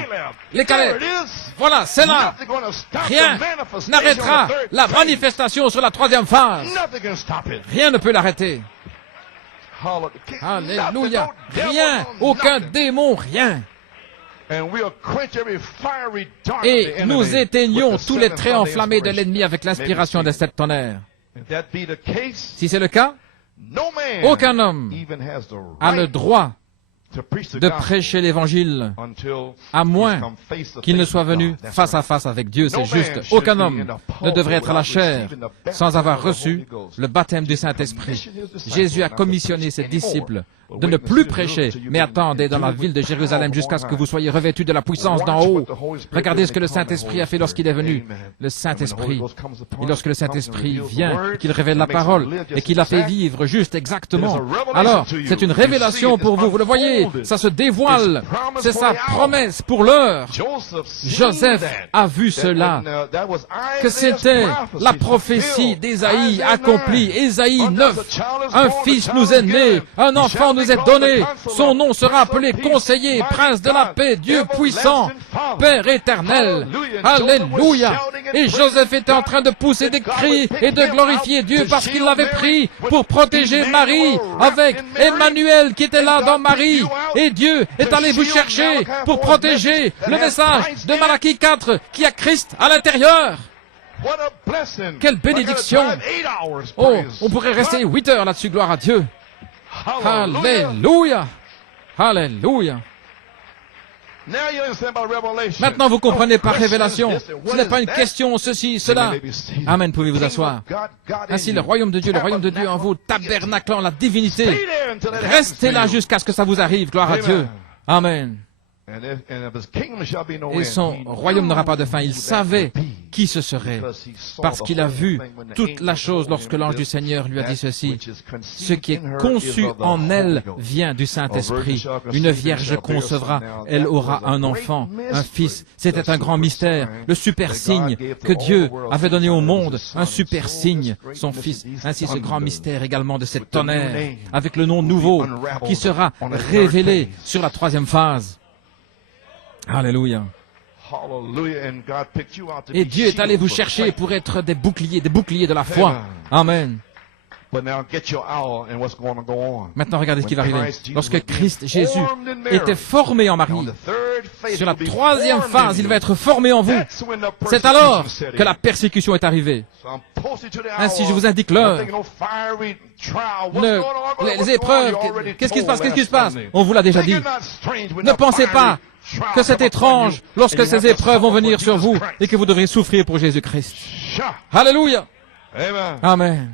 les Calais, voilà, c'est là, rien n'arrêtera la manifestation sur la troisième phase, rien ne peut l'arrêter. Alléluia. Rien, aucun démon, rien. Et nous éteignons tous les traits enflammés de l'ennemi avec l'inspiration des 7 tonnerres. Si c'est le cas, aucun homme a le droit de prêcher l'évangile, à moins qu'il ne soit venu face à face avec Dieu, c'est juste. Aucun homme ne devrait être à la chair sans avoir reçu le baptême du Saint-Esprit. Jésus a commissionné ses disciples de ne plus prêcher, mais attendez dans la ville de Jérusalem jusqu'à ce que vous soyez revêtus de la puissance d'en haut. Regardez ce que le Saint-Esprit a fait lorsqu'il est venu. Le Saint-Esprit, et lorsque le Saint-Esprit vient, qu'il révèle la parole, et qu'il la fait vivre juste exactement, alors c'est une révélation pour vous, vous le voyez, ça se dévoile, c'est sa promesse pour l'heure. Joseph a vu cela, que c'était la prophétie d'Ésaïe accomplie. Ésaïe 9, un fils nous est né, un enfant nous est donné, son nom sera appelé Conseiller, Prince de la paix, Dieu puissant, Père éternel. Alléluia. Et Joseph était en train de pousser des cris et de glorifier Dieu parce qu'il l'avait pris pour protéger Marie avec Emmanuel qui était là dans Marie. Et Dieu est allé vous chercher pour protéger le message de Malachie 4 qui a Christ à l'intérieur. Quelle bénédiction! Oh, on pourrait rester 8 heures là-dessus, gloire à Dieu. Alléluia! Alléluia! Maintenant, vous comprenez par révélation. Ce n'est pas une question, ceci, cela. Amen, pouvez vous asseoir. Ainsi, le royaume de Dieu en vous, tabernaclant la divinité. Restez là jusqu'à ce que ça vous arrive, gloire à Dieu. Amen. Et son royaume n'aura pas de fin. Il savait qui ce serait, parce qu'il a vu toute la chose lorsque l'ange du Seigneur lui a dit ceci. Ce qui est conçu en elle vient du Saint-Esprit. Une vierge concevra, elle aura un enfant, un fils. C'était un grand mystère, le super signe que Dieu avait donné au monde, un super signe, son fils. Ainsi ce grand mystère également de cette tonnerre, avec le nom nouveau qui sera révélé sur la troisième phase. Alléluia. Et Dieu est allé vous chercher pour être des boucliers de la foi. Amen. Maintenant, regardez ce qui va arriver. Lorsque Christ Jésus était formé en Marie, sur la troisième phase, il va être formé en vous. C'est alors que la persécution est arrivée. Ainsi, je vous indique l'heure. Les épreuves, qu'est-ce qui se passe? Qu'est-ce qui se passe? On vous l'a déjà dit. Ne pensez pas que c'est étrange lorsque ces épreuves vont venir sur vous et que vous devrez souffrir pour Jésus-Christ. Alléluia. Amen.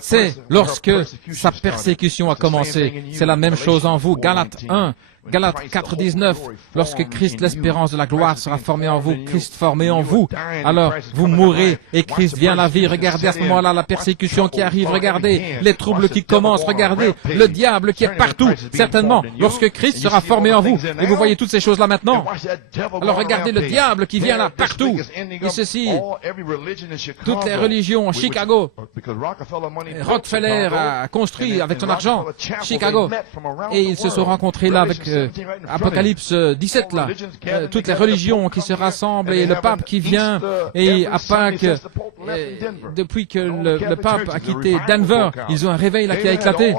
C'est lorsque sa persécution a commencé. C'est la même chose en vous. Galates 1, Galates 4, 19. Lorsque Christ, l'espérance de la gloire, sera formé en vous, Christ formé en vous, alors vous mourrez et Christ vient à la vie. Regardez à ce moment-là la persécution qui arrive. Regardez les troubles qui commencent. Regardez le diable qui est partout. Certainement, lorsque Christ sera formé en vous. Et vous voyez toutes ces choses-là maintenant. Alors regardez le diable qui vient là partout. Et ceci, toutes les religions, Chicago, Rockefeller a construit avec son argent Chicago. Et ils se sont rencontrés là avec Apocalypse 17 là. Toutes les religions qui se rassemblent et le pape qui vient. Et à Pâques, depuis que le pape a quitté Denver, ils ont un réveil là qui a éclaté.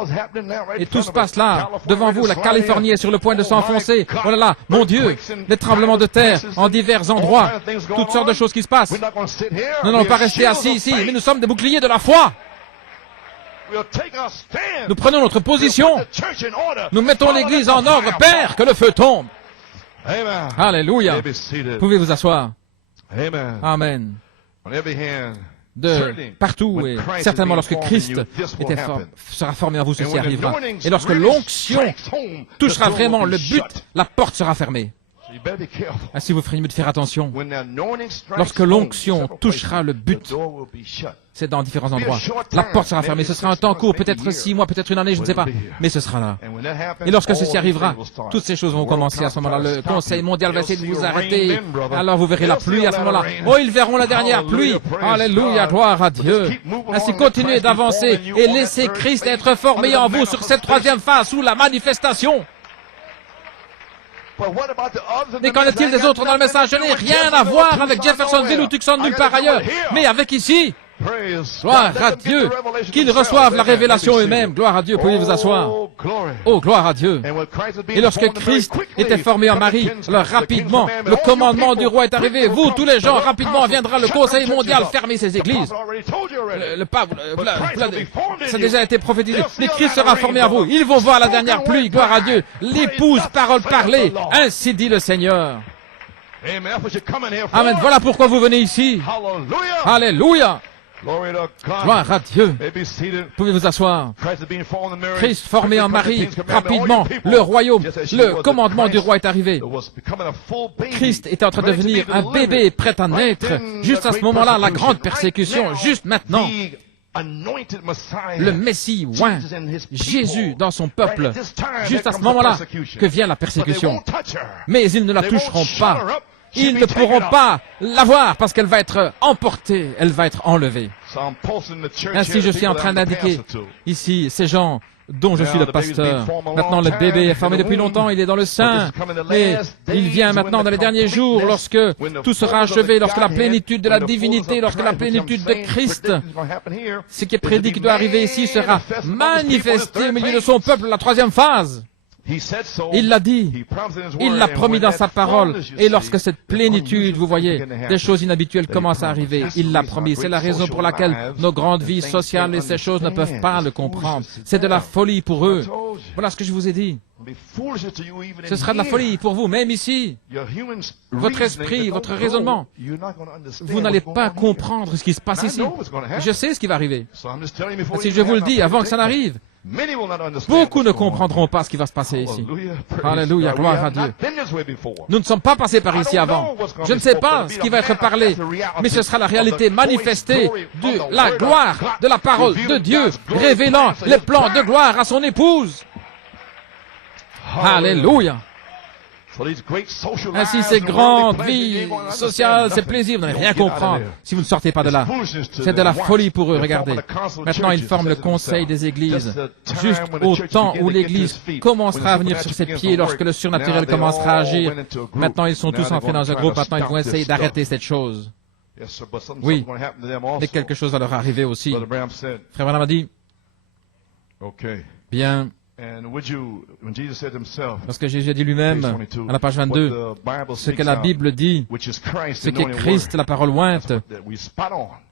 Et tout se passe là, devant vous. La Californie est sur le point de s'enfoncer. Oh là là, mon Dieu, des tremblements de terre en divers endroits. Toutes sortes de choses qui se passent. Nous n'allons pas rester assis ici, mais nous sommes des boucliers de la foi. Nous prenons notre position. Nous mettons l'église en ordre. Père, que le feu tombe. Alléluia. Pouvez vous asseoir. Amen. De partout, et certainement lorsque Christ sera formé en vous, ceci arrivera. Et lorsque l'onction touchera vraiment le but, la porte sera fermée. Ainsi, vous ferez mieux de faire attention. Lorsque l'onction touchera le but, c'est dans différents endroits. La porte sera fermée. Ce sera un temps court, peut-être 6 mois, peut-être une année, je ne sais pas. Mais ce sera là. Et lorsque ceci arrivera, toutes ces choses vont commencer à ce moment-là. Le Conseil mondial va essayer de vous arrêter. Alors vous verrez la pluie à ce moment-là. Oh, ils verront la dernière pluie. Alléluia, gloire à Dieu. Ainsi, continuez d'avancer et laissez Christ être formé en vous sur cette troisième phase sous la manifestation. Mais qu'en est-il des autres dans le message? Je n'ai rien à voir avec Jeffersonville ou Tucson nulle part ailleurs. Mais avec ici, gloire à Dieu, qu'ils reçoivent la révélation eux-mêmes. Gloire à Dieu, pouvez vous asseoir. Oh, gloire à Dieu. Et lorsque Christ était formé en Marie, alors rapidement, le commandement du roi est arrivé. Vous, tous les gens, rapidement viendra le Conseil mondial fermer ces églises. Le pape, ça a déjà été prophétisé. Mais Christ sera formé à vous. Ils vont voir la dernière pluie. Gloire à Dieu. L'épouse, parole parlée. Ainsi dit le Seigneur. Amen. Voilà pourquoi vous venez ici. Alléluia. Gloire à Dieu. Pouvez vous asseoir. Christ formé en Marie, rapidement, le royaume, le commandement du roi est arrivé. Christ était en train de devenir un bébé prêt à naître. Juste à ce moment-là, la grande persécution, juste maintenant. Le Messie oint Jésus dans son peuple. Juste à ce moment-là que vient la persécution. Mais ils ne la toucheront pas. Ils ne pourront pas l'avoir parce qu'elle va être emportée, elle va être enlevée. Ainsi, je suis en train d'indiquer ici ces gens dont je suis le pasteur. Maintenant, le bébé est formé depuis longtemps, il est dans le sein. Et il vient maintenant dans les derniers jours, lorsque tout sera achevé, lorsque la plénitude de la divinité, lorsque la plénitude de Christ, ce qui est prédit qui doit arriver ici, sera manifesté au milieu de son peuple, la troisième phase. Il l'a dit, il l'a promis dans sa parole, et lorsque cette plénitude, vous voyez, des choses inhabituelles commencent à arriver, il l'a promis. C'est la raison pour laquelle nos grandes vies sociales et ces choses ne peuvent pas le comprendre. C'est de la folie pour eux. Voilà ce que je vous ai dit. Ce sera de la folie pour vous, même ici. Votre esprit, votre raisonnement, vous n'allez pas comprendre ce qui se passe ici. Je sais ce qui va arriver. Si je vous le dis avant que ça n'arrive, beaucoup ne comprendront pas ce qui va se passer ici. Alléluia, gloire à Dieu. Nous ne sommes pas passés par ici avant. Je ne sais pas ce qui va être parlé, mais ce sera la réalité manifestée de la gloire de la parole de Dieu, révélant les plans de gloire à son épouse. Alléluia. Ainsi, ces grandes vies sociales, ces plaisirs, vous n'allez rien comprendre si vous ne sortez pas de là. C'est de la folie pour eux, regardez. Maintenant, ils forment le conseil des églises. Juste au temps où l'église commencera à venir sur ses pieds, lorsque le surnaturel commencera à agir. Maintenant, ils sont tous entrés dans un groupe. Maintenant, ils vont essayer d'arrêter cette chose. Oui, mais quelque chose va leur arriver aussi. Frère Branham a dit, bien, parce que Jésus a dit lui-même, à la page 22, ce que la Bible dit, ce qu'est Christ, la parole ointe,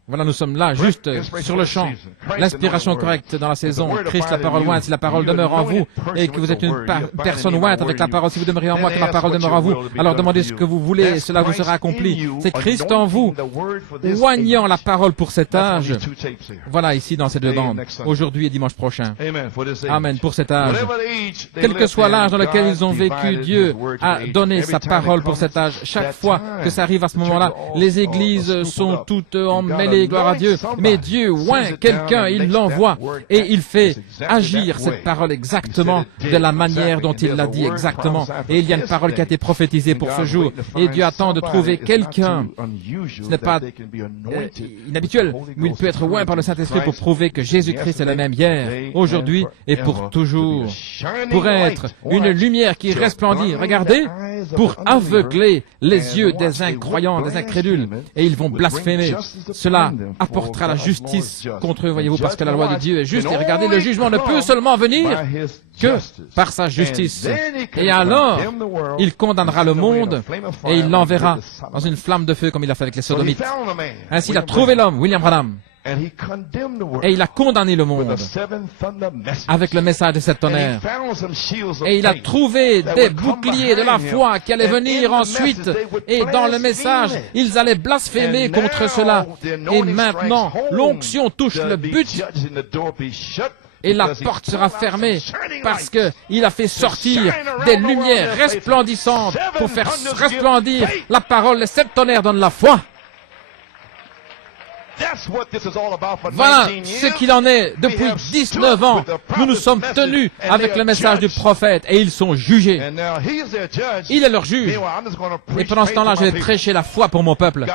voilà, nous sommes là, juste sur le champ. L'inspiration correcte dans la saison. Christ, la parole ointe, si la parole demeure en vous, et que vous êtes une personne ointe avec la parole, si vous demeurez en moi, que ma parole demeure en vous, alors demandez ce que vous voulez, et cela vous sera accompli. C'est Christ en vous, oignant la parole pour cet âge. Voilà, ici, dans ces deux bandes, aujourd'hui et dimanche prochain. Amen, pour cet âge. Quel que soit l'âge dans lequel ils ont vécu, Dieu a donné sa parole pour cet âge. Chaque fois que ça arrive à ce moment-là, les églises sont toutes emmêlées. Gloire à Dieu. Mais Dieu oint quelqu'un, il l'envoie et il fait agir cette parole exactement de la manière dont il l'a dit exactement. Et il y a une parole qui a été prophétisée pour ce jour. Et Dieu attend de trouver quelqu'un. Ce n'est pas inhabituel, mais il peut être oint par le Saint-Esprit pour prouver que Jésus-Christ est le même hier, aujourd'hui et pour toujours. Pour être une lumière qui resplendit. Regardez, pour aveugler les yeux des incroyants, des incrédules. Et ils vont blasphémer. Cela apportera la justice contre eux, voyez-vous, parce que la loi de Dieu est juste. Et regardez, le jugement ne peut seulement venir que par sa justice. Et alors, il condamnera le monde et il l'enverra dans une flamme de feu comme il a fait avec les sodomites. Ainsi, il a trouvé l'homme, William Branham, et il a condamné le monde avec le message de cette tonnerre. Et il a trouvé des boucliers de la foi qui allaient venir ensuite. Et dans le message, ils allaient blasphémer contre cela. Et maintenant, l'onction touche le but. Et la porte sera fermée parce qu'il a fait sortir des lumières resplendissantes pour faire resplendir la parole. Les 7 tonnerres donnent la foi. Voilà ce qu'il en est depuis 19 ans. Nous nous sommes tenus avec le message du prophète et ils sont jugés. Il est leur juge. Et pendant ce temps-là, je vais prêcher la foi pour mon peuple.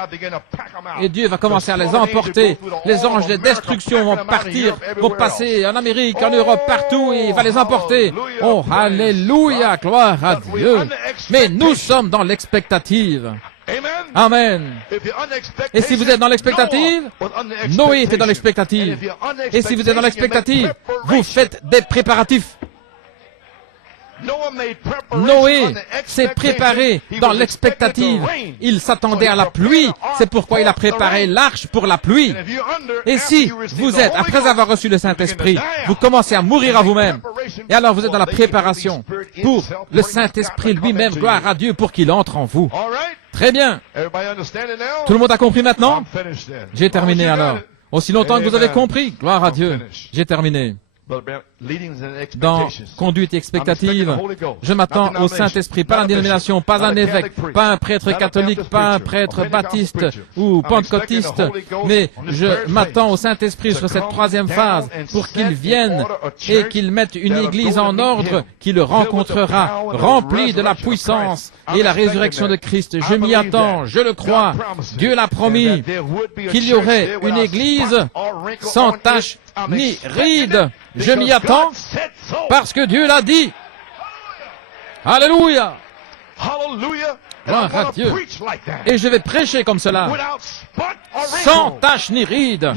Et Dieu va commencer à les emporter. Les anges de destruction vont partir, vont passer en Amérique, en Europe, partout, et il va les emporter. Oh, alléluia, gloire à Dieu. Mais nous sommes dans l'expectative. Amen. Et si vous êtes dans l'expectative, Noé était dans l'expectative. Et si vous êtes dans l'expectative, vous faites des préparatifs. Noé s'est préparé dans l'expectative. Il s'attendait à la pluie. C'est pourquoi il a préparé l'arche pour la pluie. Et si vous êtes, après avoir reçu le Saint-Esprit, vous commencez à mourir à vous-même, et alors vous êtes dans la préparation pour le Saint-Esprit lui-même, gloire à Dieu, pour qu'il entre en vous. Très bien. Tout le monde a compris maintenant? J'ai terminé alors. Aussi longtemps que vous avez compris, gloire à Dieu, j'ai terminé. Dans conduite expectative, je m'attends au Saint-Esprit, pas la dénomination, pas un évêque, pas un prêtre catholique, pas un prêtre baptiste ou pentecôtiste, mais je m'attends au Saint-Esprit sur cette 3e phase pour qu'il vienne et qu'il mette une église en ordre qui le rencontrera, remplie de la puissance et la résurrection de Christ. Je m'y attends, je le crois. Dieu l'a promis qu'il y aurait une église sans tache ni ride. Je m'y attends parce que Dieu l'a dit. Alléluia. Gloire à Dieu. Et je vais prêcher comme cela, sans tache ni ride.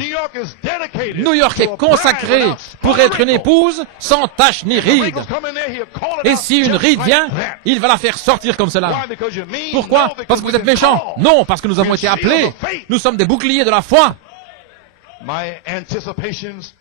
New York est consacré pour être une épouse sans tache ni ride. Et si une ride vient, il va la faire sortir comme cela. Pourquoi? Parce que vous êtes méchants? Non, parce que nous avons été appelés. Nous sommes des boucliers de la foi.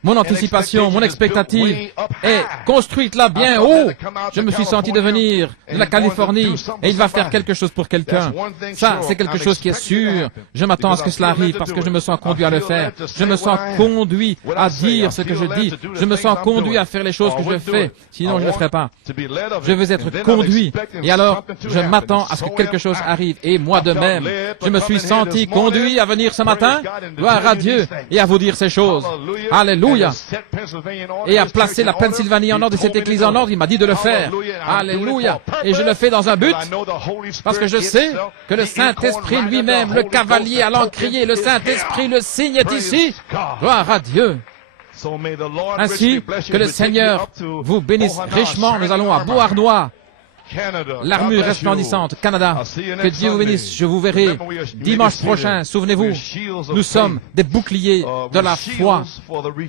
Mon anticipation, mon expectative est construite là bien haut. Je me suis senti de venir de la Californie et il va faire quelque chose pour quelqu'un. Ça, c'est quelque chose qui est sûr. Je m'attends à ce que cela arrive parce que je me sens conduit à le faire. Je me sens conduit à dire ce que je dis. Je me sens conduit à faire les choses que je fais. Sinon, je ne le ferai pas. Je veux être conduit. Et alors, je m'attends à ce que quelque chose arrive. Et moi de même, je me suis senti conduit à venir ce matin. Gloire à Dieu et à vous dire ces choses. Alléluia. Et à placer la Pennsylvanie en ordre et cette église en ordre, il m'a dit de le faire. Alléluia. Et je le fais dans un but, parce que je sais que le Saint-Esprit lui-même, le cavalier à l'encrier, le Saint-Esprit, le signe est ici. Gloire à Dieu. Ainsi, que le Seigneur vous bénisse richement. Nous allons à Beauharnois. L'armure resplendissante, Canada. Que Dieu vous bénisse. Je vous verrai dimanche prochain. Souvenez-vous, nous sommes des boucliers de la foi,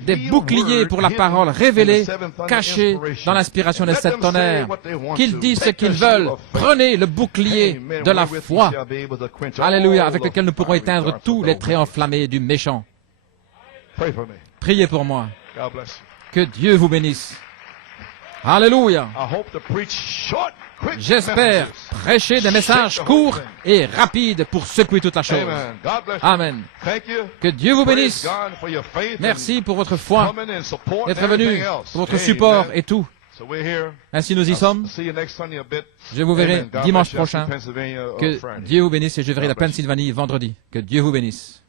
des boucliers pour la parole révélée, cachée dans l'inspiration des 7 tonnerres. Qu'ils disent ce qu'ils veulent. Prenez le bouclier de la foi. Alléluia, avec lequel nous pourrons éteindre tous les traits enflammés du méchant. Priez pour moi. Que Dieu vous bénisse. Alléluia. J'espère prêcher des messages courts et rapides pour secouer toute la chose. Amen. Que Dieu vous bénisse. Merci pour votre foi, d'être venu, pour votre support et tout. Ainsi nous y sommes. Je vous verrai dimanche prochain. Que Dieu vous bénisse et je verrai la Pennsylvanie vendredi. Que Dieu vous bénisse.